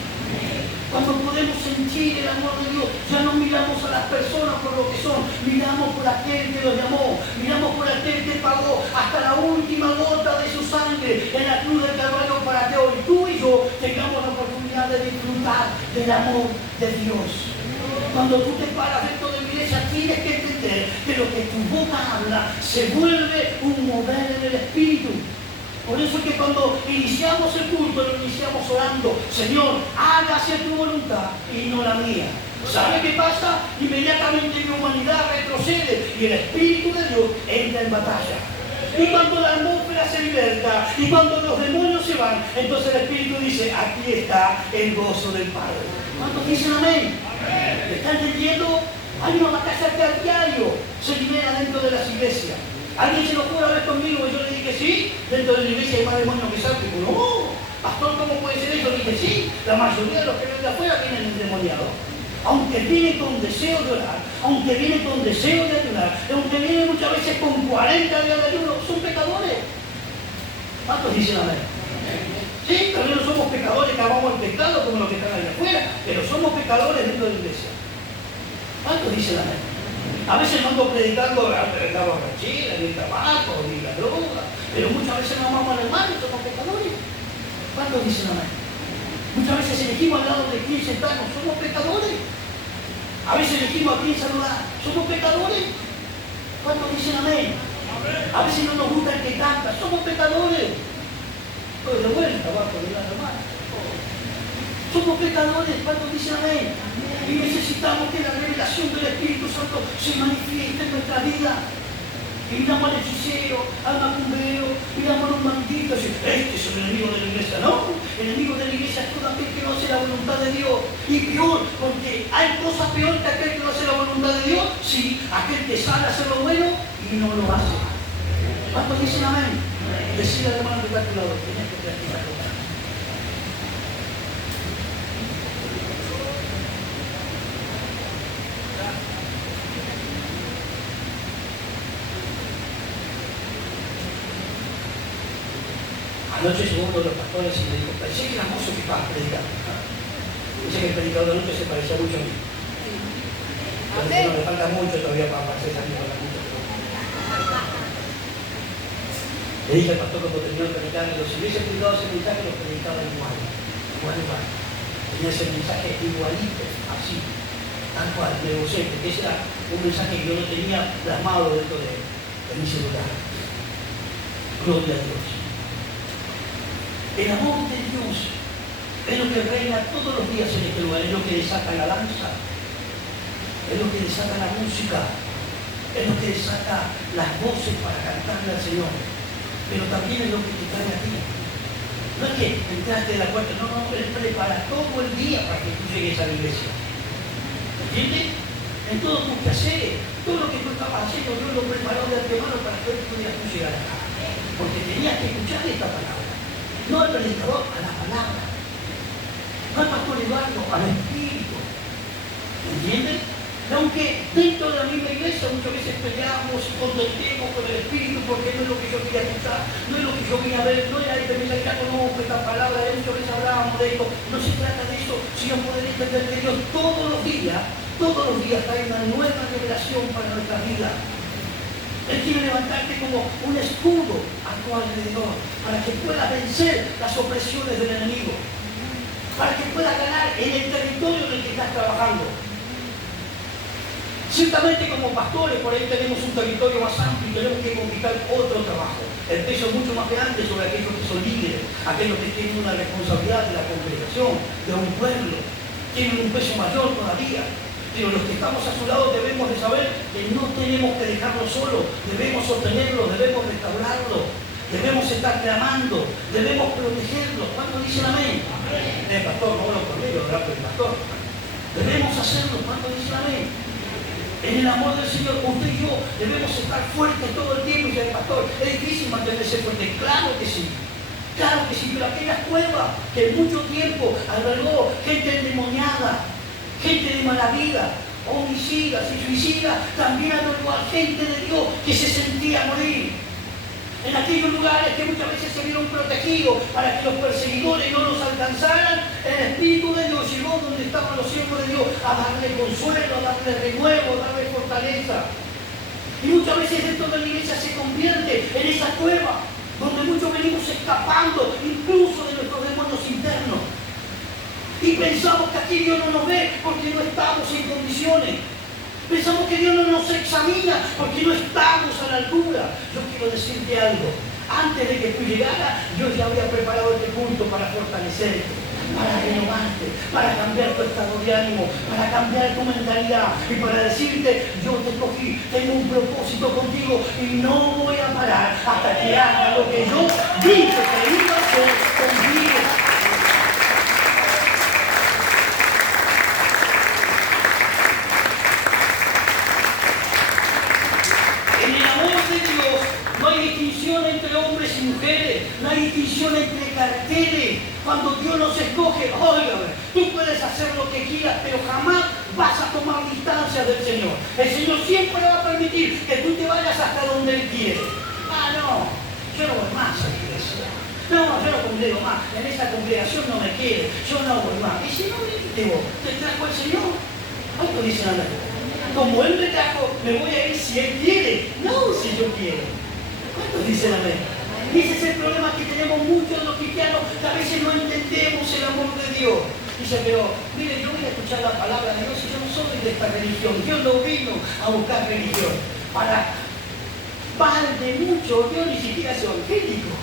Cuando podemos sentir el amor de Dios, ya no miramos a las personas por lo que son, miramos por aquel que los llamó, miramos por aquel que pagó hasta la última gota de su sangre en la cruz del Calvario para que hoy tú y yo tengamos la oportunidad de disfrutar del amor de Dios. Cuando tú te paras dentro de la iglesia, tienes que entender que lo que tu boca habla se vuelve un mover en el Espíritu. Por eso es que cuando iniciamos el culto, lo iniciamos orando, Señor, hágase tu voluntad y no la mía. ¿Sabe qué pasa? Inmediatamente mi humanidad retrocede y el Espíritu de Dios entra en batalla. Y cuando la atmósfera se liberta y cuando los demonios se van, entonces el Espíritu dice, aquí está el gozo del Padre. ¿Cuántos dicen amén? ¿Me están entendiendo? Hay una batalla que a diario se libera dentro de las iglesias. ¿Alguien se lo pudo ver conmigo? Y yo le dije, sí, dentro de la iglesia hay más demonios que saltos. Y no, pastor, ¿cómo puede ser eso? Le dije, sí, la mayoría de los que vienen de afuera vienen endemoniados. Aunque vienen con deseo de orar, aunque vienen con deseo de ayudar, aunque vienen muchas veces con 40 días de ayuno, son pecadores. ¿Cuántos dicen amén? Sí, también no somos pecadores que amamos el pecado como los que están allá afuera, pero somos pecadores dentro de la iglesia. ¿Cuántos dicen amén? A veces no ando predicando la borrachera, ni el tabaco, ni la droga, pero muchas veces no amamos al hermano y somos pecadores. ¿Cuántos dicen amén? Muchas veces elegimos al lado de quién sentarnos, somos pecadores. A veces elegimos a quién saludar, somos pecadores. ¿Cuántos dicen amén? A veces no nos gusta el que canta, somos pecadores. Pero de vuelta, abajo de la hermana. Somos pecadores, ¿cuántos dicen amén? Y necesitamos que la revelación del Espíritu Santo se manifieste en nuestra vida. Y miramos al hechicero, al macumbero, miramos a los malditos y este es el enemigo de la iglesia. No, el enemigo de la iglesia es todo aquel que no hace la voluntad de Dios. Y peor, porque hay cosas peor que aquel que no hace la voluntad de Dios. Sí, aquel que sale a hacer lo bueno y no lo hace. ¿Cuántos dicen amén? Decir al hermano que está a tu lado, tienes que practicar. Anoche llegó uno de los pastores y me dijo, pensé que era mozo que estaba predicando. Dice que el predicador de anoche se parecía mucho a mí. Entonces no me falta mucho todavía para parecerse a mí. Le dije al pastor cuando terminó de predicar, los si hubiese predicado ese mensaje, los predicaba igual. tenía ese mensaje igualito, así, tal cual, de docente, que ese era un mensaje que yo no tenía plasmado dentro de mi celular. Gloria a Dios. El amor de Dios es lo que reina todos los días en este lugar, es lo que desata la danza, es lo que desata la música, es lo que desata las voces para cantarle al Señor, pero también es lo que te trae a ti. No es que entraste de la puerta, no, Él prepara todo el día para que tú llegues a la iglesia. ¿Entiendes? En todo tu quehacer, todo lo que tú estabas haciendo, Dios lo preparó de antemano para que hoy pudieras tú llegar acá. Porque tenías que escuchar esta palabra. No al predicador, a la palabra. No al pastor Eduardo, al Espíritu. ¿Entiendes? Aunque dentro de la misma iglesia muchas veces peleamos y contendemos con el Espíritu porque no es lo que yo quería escuchar, no es lo que yo quería ver, no era el que me salía conozco esta palabra, muchas veces hablábamos de esto. No se trata de eso, sino poder entender que Dios todos los días trae una nueva revelación para nuestra vida. Él quiere levantarte como un escudo a tu alrededor, para que puedas vencer las opresiones del enemigo, para que puedas ganar en el territorio en el que estás trabajando. Ciertamente como pastores por ahí tenemos un territorio más amplio y tenemos que conquistar otro trabajo. El peso es mucho más grande sobre aquellos que son líderes, aquellos que tienen una responsabilidad de la congregación, de un pueblo, tienen un peso mayor todavía. Pero los que estamos a su lado debemos de saber que no tenemos que dejarlo solo, debemos sostenerlo, debemos restaurarlo, debemos estar clamando, debemos protegerlo. ¿Cuántos dicen amén? Amén. Pastor, no hablo conmigo, ¿verdad? Pero el pastor. Debemos hacerlo. ¿Cuántos dicen amén? En el amor del Señor, usted y yo debemos estar fuertes todo el tiempo. Y el pastor, es difícil mantenerse fuerte. Claro que sí, pero aquella cueva que mucho tiempo albergó gente endemoniada, gente de mala vida, homicidas y suicidas, también albergó a gente de Dios que se sentía morir. En aquellos lugares que muchas veces se vieron protegidos para que los perseguidores no los alcanzaran, el Espíritu de Dios llegó donde estaban los siervos de Dios a darle consuelo, a darle renuevo, a darle fortaleza. Y muchas veces dentro de la iglesia se convierte en esa cueva donde muchos venimos escapando incluso de nuestros demonios internos. Y pensamos que aquí Dios no nos ve porque no estamos en condiciones. Pensamos que Dios no nos examina porque no estamos a la altura. Yo quiero decirte algo. Antes de que tú llegaras, Dios ya había preparado este punto para fortalecerte, para renovarte, para cambiar tu estado de ánimo, para cambiar tu mentalidad y para decirte, yo te escogí, tengo un propósito contigo y no voy a parar hasta que haga lo que yo dije que iba a hacer contigo. No hay distinción entre hombres y mujeres, no hay distinción entre carteles. Cuando Dios nos escoge, óigame, tú puedes hacer lo que quieras, pero jamás vas a tomar distancia del Señor. El Señor siempre va a permitir que tú te vayas hasta donde Él quiere. Ah, no, yo no voy más a la iglesia. No, yo no congrego más, en esa congregación no me quiere, yo no voy más. Y si no me quite vos, ¿te trajo el Señor? ¿Cuánto dicen andar? Como Él me trajo, me voy a ir si Él quiere, no si yo quiero. ¿Cuántos dicen amén? Y ese es el problema que tenemos muchos los cristianos, que a veces no entendemos el amor de Dios. Dice, pero mire, yo voy a escuchar la palabra de Dios y yo no soy de esta religión. Dios no vino a buscar religión. Para mal de mucho, Dios ni siquiera es evangélico,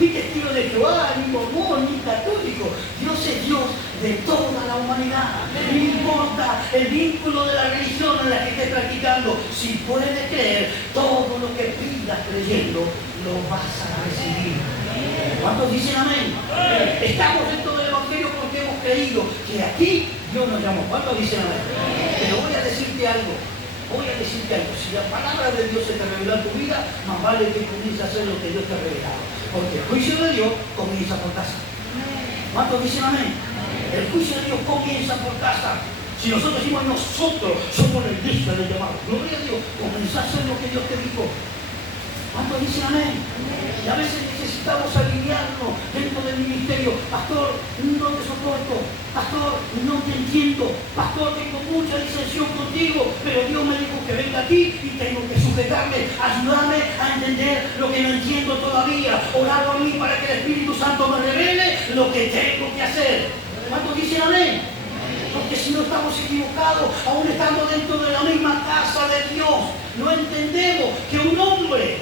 ni testigo de Jehová, ni mormón, ni católico. Dios es Dios de toda la humanidad. No importa el vínculo de la religión en la que estés practicando. Si puedes creer, todo lo que pidas creyendo, lo vas a recibir. ¿Cuántos dicen amén? Estamos dentro del Evangelio porque hemos creído que aquí Dios nos llamó. ¿Cuántos dicen amén? Pero voy a decirte algo. Si la palabra de Dios se te reveló en tu vida, más vale que comiences a hacer lo que Dios te ha revelado. Porque el juicio de Dios comienza por casa. ¿Cuántos dicen amén? El juicio de Dios comienza por casa. Si nosotros decimos nosotros somos la iglesia del llamado, gloria a Dios, comenzá a hacer lo que Dios te dijo. ¿Cuántos dicen amén? Y a veces necesitamos alinearnos dentro del ministerio. Pastor, no te soporto. Pastor, no te entiendo. Pastor, tengo mucha disensión contigo, pero Dios me dijo que venga aquí y tengo que sujetarme. Ayúdame a entender lo que no entiendo todavía. Orar a mí para que el Espíritu Santo me revele lo que tengo que hacer. ¿Cuántos dicen amén? Porque si no estamos equivocados, aún estando dentro de la misma casa de Dios, no entendemos que un hombre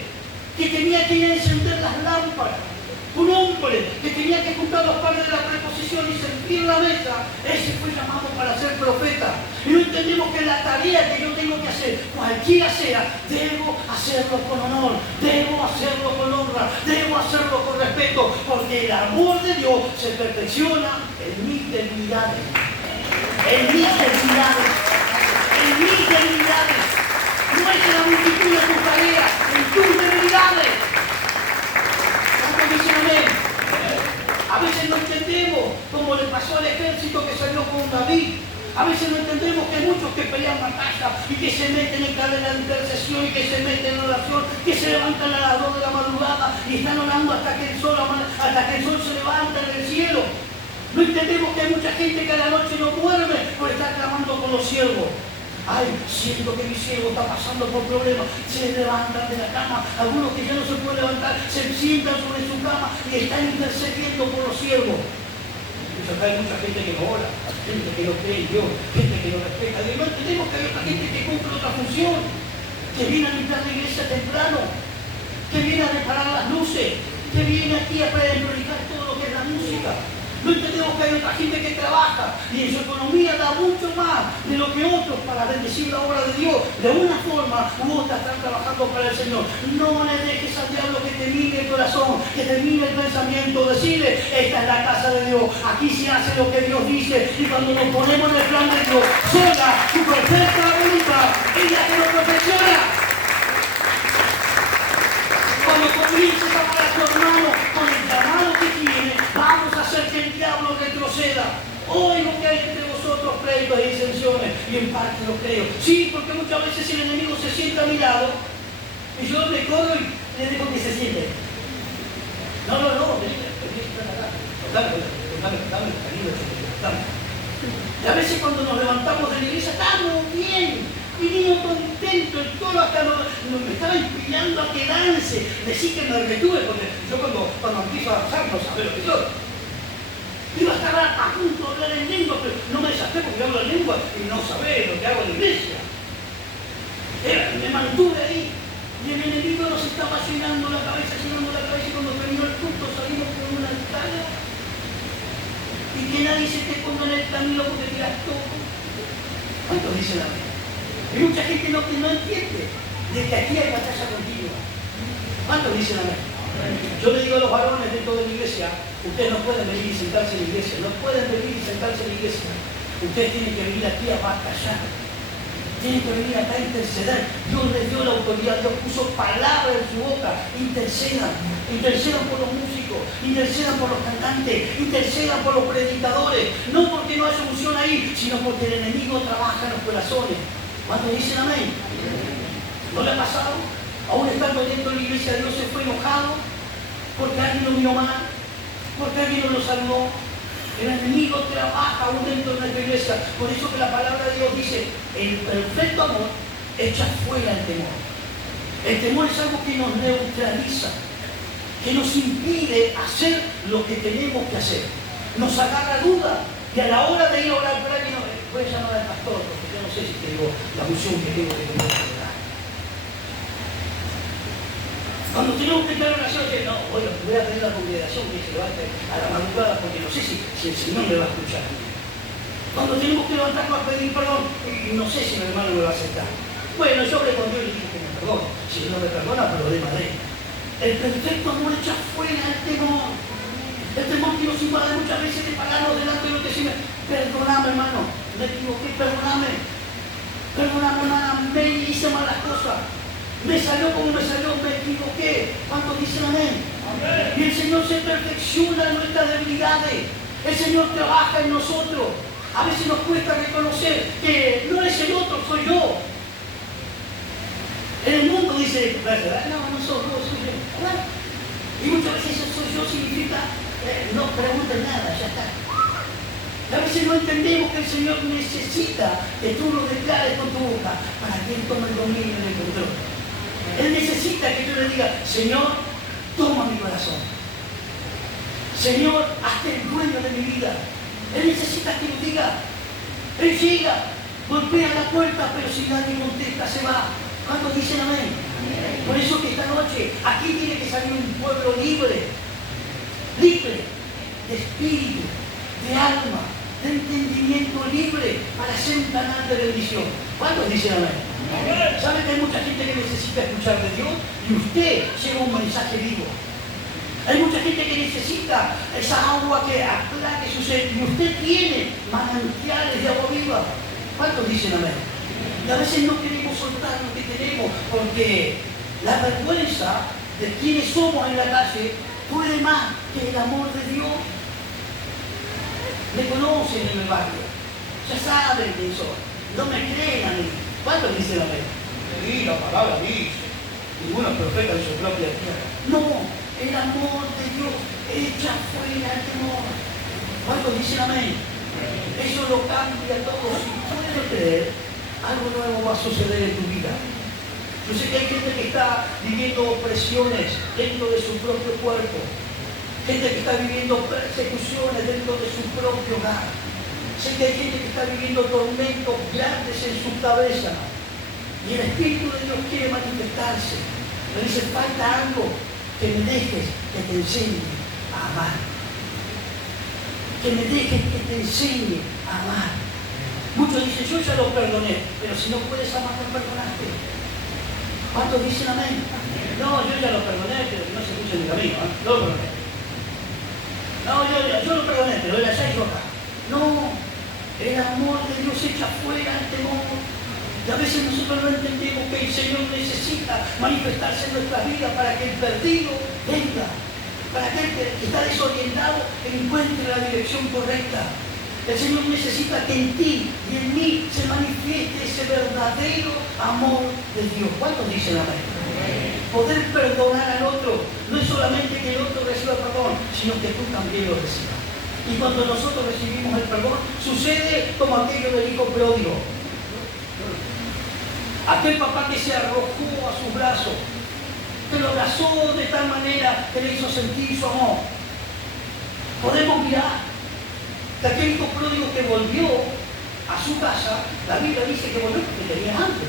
que tenía que ir a encender las lámparas, un hombre que tenía que juntar los panes de la preposición y servir la mesa, ese fue llamado para ser profeta. Y no entendemos que la tarea que yo tengo que hacer, cualquiera sea, debo hacerlo con honor, debo hacerlo con honra, debo hacerlo con respeto, porque el amor de Dios se perfecciona en mis debilidades. En mis debilidades. En mis debilidades. No es en la multitud de tus tareas, en tus debilidades. Dicen amén. A veces no entendemos, como le pasó al ejército que salió con David. A veces no entendemos que hay muchos que pelean batalla y que se meten en cadena de intercesión y que se meten en oración, que se levantan a las 2 de la madrugada y están orando hasta que el sol se levanta en el cielo. No entendemos que hay mucha gente que a la noche no duerme por estar clamando con los siervos. Ay, siento que mi siervo está pasando por problemas, se levantan de la cama, algunos que ya no se pueden levantar, se sientan sobre su cama y están intercediendo por los siervos. Y acá hay mucha gente que no ora, gente que no cree en Dios, gente que no respeta. Además tenemos que hay otra gente que cumple otra función, que viene a limpiar la iglesia temprano, que viene a reparar las luces, que viene aquí a predicar todo lo que es la música. No entendemos que hay otra gente que trabaja y en su economía da mucho más de lo que otros para bendecir la obra de Dios. De una forma u otra están trabajando para el Señor. No le dejes al diablo que te mire el corazón, que te mire el pensamiento. Decirle, esta es la casa de Dios. Aquí se hace lo que Dios dice. Y cuando nos ponemos en el plan de Dios, sola su perfecta voluntad, ella que nos perfecciona. Cuando comiences a amar a tu hermano con el llamado que tiene, vamos a hacer que el diablo retroceda. Hoy lo que hay entre vosotros pleitos y disensiones, y en parte lo creo. Sí, porque muchas veces el enemigo se sienta a mi lado y yo me corro y le digo que se siente. No, dame. Y a veces cuando nos levantamos de la iglesia, estamos bien. Y niño contento, el toro hasta me estaba inspirando a que dance. Decir que me retuve, porque yo cuando empiezo a danzar no sabía lo que soy. Iba a estar a punto de hablar en lengua, pero no me desaté porque hablo en lengua y no sabía lo que hago en la iglesia. Me mantuve ahí. Y el enemigo nos estaba llenando la cabeza, y cuando terminó el culto salimos con una alcalde. Y que nadie se te ponga en el camino porque tiras todo. ¿Cuántos dicen la verdad? Hay mucha gente no entiende de que aquí hay batalla continua. ¿Cuántos dicen amén? Yo le digo a los varones dentro de la iglesia, ustedes no pueden venir y sentarse en la iglesia, no pueden venir y sentarse en la iglesia. Ustedes tienen que venir aquí a batallar. Tienen que venir acá a interceder. Dios les dio la autoridad, Dios puso palabras en su boca. Intercedan por los músicos, intercedan por los cantantes, intercedan por los predicadores. No porque no haya unción ahí, sino porque el enemigo trabaja en los corazones. ¿Cuántos dicen amén? ¿No le ha pasado? Aún estando dentro de la iglesia, Dios se fue enojado porque alguien lo vio mal, porque alguien no lo salvó. El enemigo trabaja aún dentro de nuestra iglesia. Por eso que la palabra de Dios dice, el perfecto amor echa fuera el temor. El temor es algo que nos neutraliza, que nos impide hacer lo que tenemos que hacer. Nos agarra duda y a la hora de ir a orar por alguien, voy a llamar al pastor, porque yo no sé si tengo la unción que tengo que orar. Cuando tenemos que entrar en oración, no, voy a pedir a la congregación que se levante a la madrugada porque no sé si el Señor me va a escuchar. Cuando tenemos que levantarnos a pedir perdón, no sé si mi hermano me va a aceptar. Bueno, yo hablé con Dios y le dije que me perdone. Si no me perdona, problema de él. El perfecto amor echa fuera el temor. El temor que nos invade muchas veces de pararnos delante de lo que decimos. Perdóname, hermano, me equivoqué, perdóname, hermana, me hice malas cosas. Me salió como me salió, me equivoqué. ¿Cuántos dicen amén? Amén? Y el Señor se perfecciona en nuestras debilidades. El Señor trabaja en nosotros. A veces nos cuesta reconocer que no es el otro, soy yo. En el mundo dice, no soy yo, soy yo. Bueno, y muchas veces eso soy yo significa, no preguntes nada, ya está. A veces no entendemos que el Señor necesita que tú lo declares con tu boca para que Él tome el dominio y el control. Él necesita que yo le diga, Señor, toma mi corazón. Señor, hazte el dueño de mi vida. Él necesita que lo diga. Él llega, golpea la puerta, pero si nadie contesta, se va. ¿Cuántos dicen amén? Por eso que esta noche aquí tiene que salir un pueblo libre, libre de espíritu, de alma, de entendimiento, libre para ser un canal de bendición. ¿Cuántos dicen amén? ¿Saben que hay mucha gente que necesita escuchar de Dios? Y usted lleva un mensaje vivo. Hay mucha gente que necesita esa agua que aplaque su sed. Y usted tiene manantiales de agua viva. ¿Cuántos dicen amén? Y a veces no queremos soltar lo que tenemos porque la vergüenza de quienes somos en la calle puede más que el amor de Dios. Me conocen en el barrio, ya saben quién soy, no me creen a mí. ¿Cuántos dicen amén? Sí, la palabra dice, ninguno es profeta en su propia tierra. No, el amor de Dios echa fuera el temor. ¿Cuántos dicen amén? Eso lo cambia todo. Si puedes creer, algo nuevo va a suceder en tu vida. Yo sé que hay gente que está viviendo opresiones dentro de su propio cuerpo. Gente que está viviendo persecuciones dentro de su propio hogar. Sé que hay gente que está viviendo tormentos grandes en su cabeza. Y el Espíritu de Dios quiere manifestarse. Pero dice, falta algo que me dejes que te enseñe a amar. Que me dejes que te enseñe a amar. Muchos dicen, yo ya lo perdoné, pero si no puedes amar, no perdonaste. ¿Cuántos dicen amén? No, yo ya lo perdoné, pero no se escucha en mi camino, ¿eh? No lo perdoné. No, yo lo perdoné, pero él allá y yo acá. No, el amor de Dios echa fuera el temor. Y a veces nosotros no entendemos que el Señor necesita manifestarse en nuestras vidas para que el perdido venga, para que el que está desorientado encuentre la dirección correcta. El Señor necesita que en ti y en mí se manifieste ese verdadero amor de Dios. ¿Cuántos dicen amén? Poder perdonar al otro. No es solamente que el otro reciba perdón, sino que tú también lo recibas. Y cuando nosotros recibimos el perdón, sucede como aquello del hijo pródigo. Aquel papá que se arrojó a sus brazos, que lo abrazó de tal manera que le hizo sentir su amor. Podemos mirar que aquel hijo pródigo que volvió a su casa, la Biblia dice que volvió porque tenía hambre.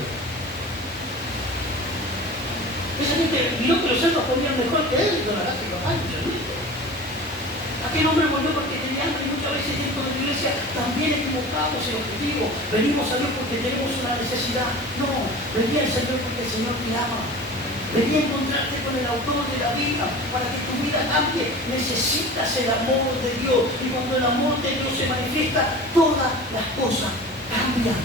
Esa gente miró que los cerdos comían mejor que él, no la gracia que papá, aquel hombre volvió porque tenía hambre y muchas veces dentro de la iglesia también equivocamos el objetivo. Venimos a Dios porque tenemos una necesidad. No, vení al Señor porque el Señor te ama. Vení a encontrarte con el autor de la vida para que tu vida cambie. Necesitas el amor de Dios. Y cuando el amor de Dios se manifiesta, todas las cosas cambian.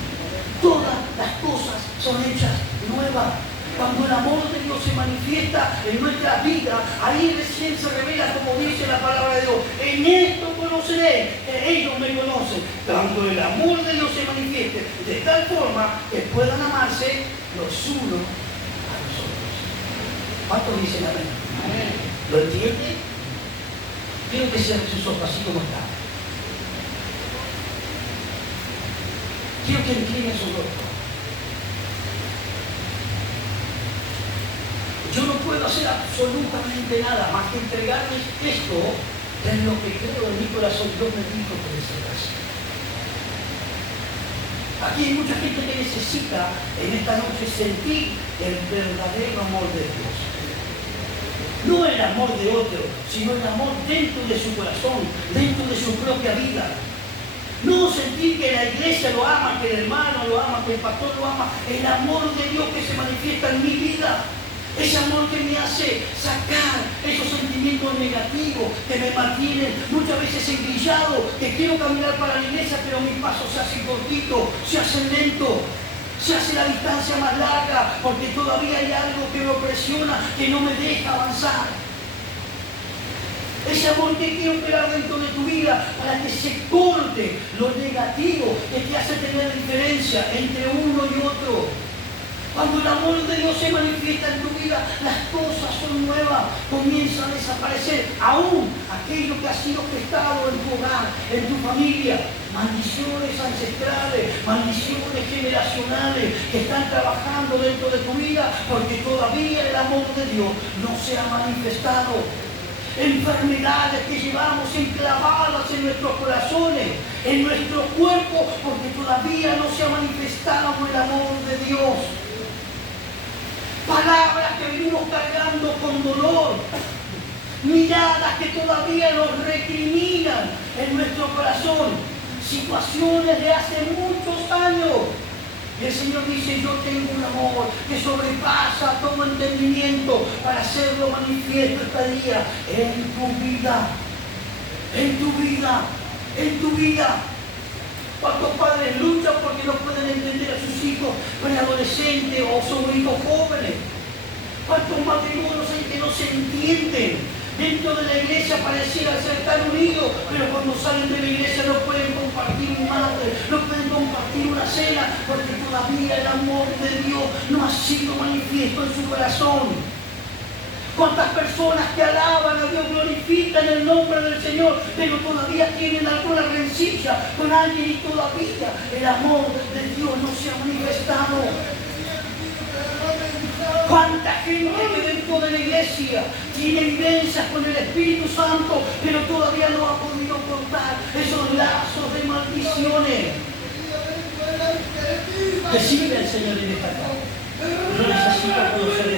Todas las cosas son hechas nuevas. Cuando el amor de Dios se manifiesta en nuestra vida, ahí recién se revela, como dice la palabra de Dios. En esto conoceré que ellos me conocen. Cuando el amor de Dios se manifieste de tal forma que puedan amarse los unos a los otros. ¿Cuántos dicen amén? ¿Lo entienden? Quiero que cierren sus ojos así como está. Quiero que inclinen su rostro. Yo no puedo hacer absolutamente nada más que entregarles esto de lo que creo en mi corazón. Dios me dijo que les hagas. Aquí hay mucha gente que necesita en esta noche sentir el verdadero amor de Dios. No el amor de otro, sino el amor dentro de su corazón, dentro de su propia vida. No sentir que la iglesia lo ama, que el hermano lo ama, que el pastor lo ama. El amor de Dios que se manifiesta en mi vida. Ese amor que me hace sacar esos sentimientos negativos que me mantienen muchas veces engrillado, que quiero caminar para la iglesia, pero mis pasos se hacen cortitos, se hacen lentos, se hace la distancia más larga, porque todavía hay algo que me opresiona, que no me deja avanzar. Ese amor que quiero operar dentro de tu vida para que se corte lo negativo que te hace tener diferencia entre uno y otro. Cuando el amor de Dios se manifiesta en tu vida, las cosas son nuevas, comienzan a desaparecer, aún aquello que ha sido gestado en tu hogar, en tu familia, maldiciones ancestrales, maldiciones generacionales que están trabajando dentro de tu vida porque todavía el amor de Dios no se ha manifestado. enfermedades que llevamos enclavadas en nuestros corazones, en nuestro cuerpo, porque todavía no se ha manifestado el amor de Dios. Palabras que venimos cargando con dolor, miradas que todavía nos recriminan en nuestro corazón, situaciones de hace muchos años. Y el Señor dice, yo tengo un amor que sobrepasa todo entendimiento para hacerlo manifiesto este día en tu vida, en tu vida, en tu vida. ¿Cuántos padres luchan porque no pueden entender a sus hijos preadolescentes o sobrinos jóvenes? ¿Cuántos matrimonios hay que no se entienden? Dentro de la iglesia pareciera ser tan unidos, pero cuando salen de la iglesia no pueden compartir un mate, no pueden compartir una cena, porque todavía el amor de Dios no ha sido manifiesto en su corazón. ¿Cuántas personas que alaban a Dios, glorifican el nombre del Señor, pero todavía tienen alguna rencilla con alguien y todavía el amor de Dios no se ha manifestado? ¿Cuánta gente que dentro de la iglesia tiene vivencias con el Espíritu Santo, pero todavía no ha podido cortar esos lazos de maldiciones? Recibe al Señor en esta tarde. Yo necesito conocer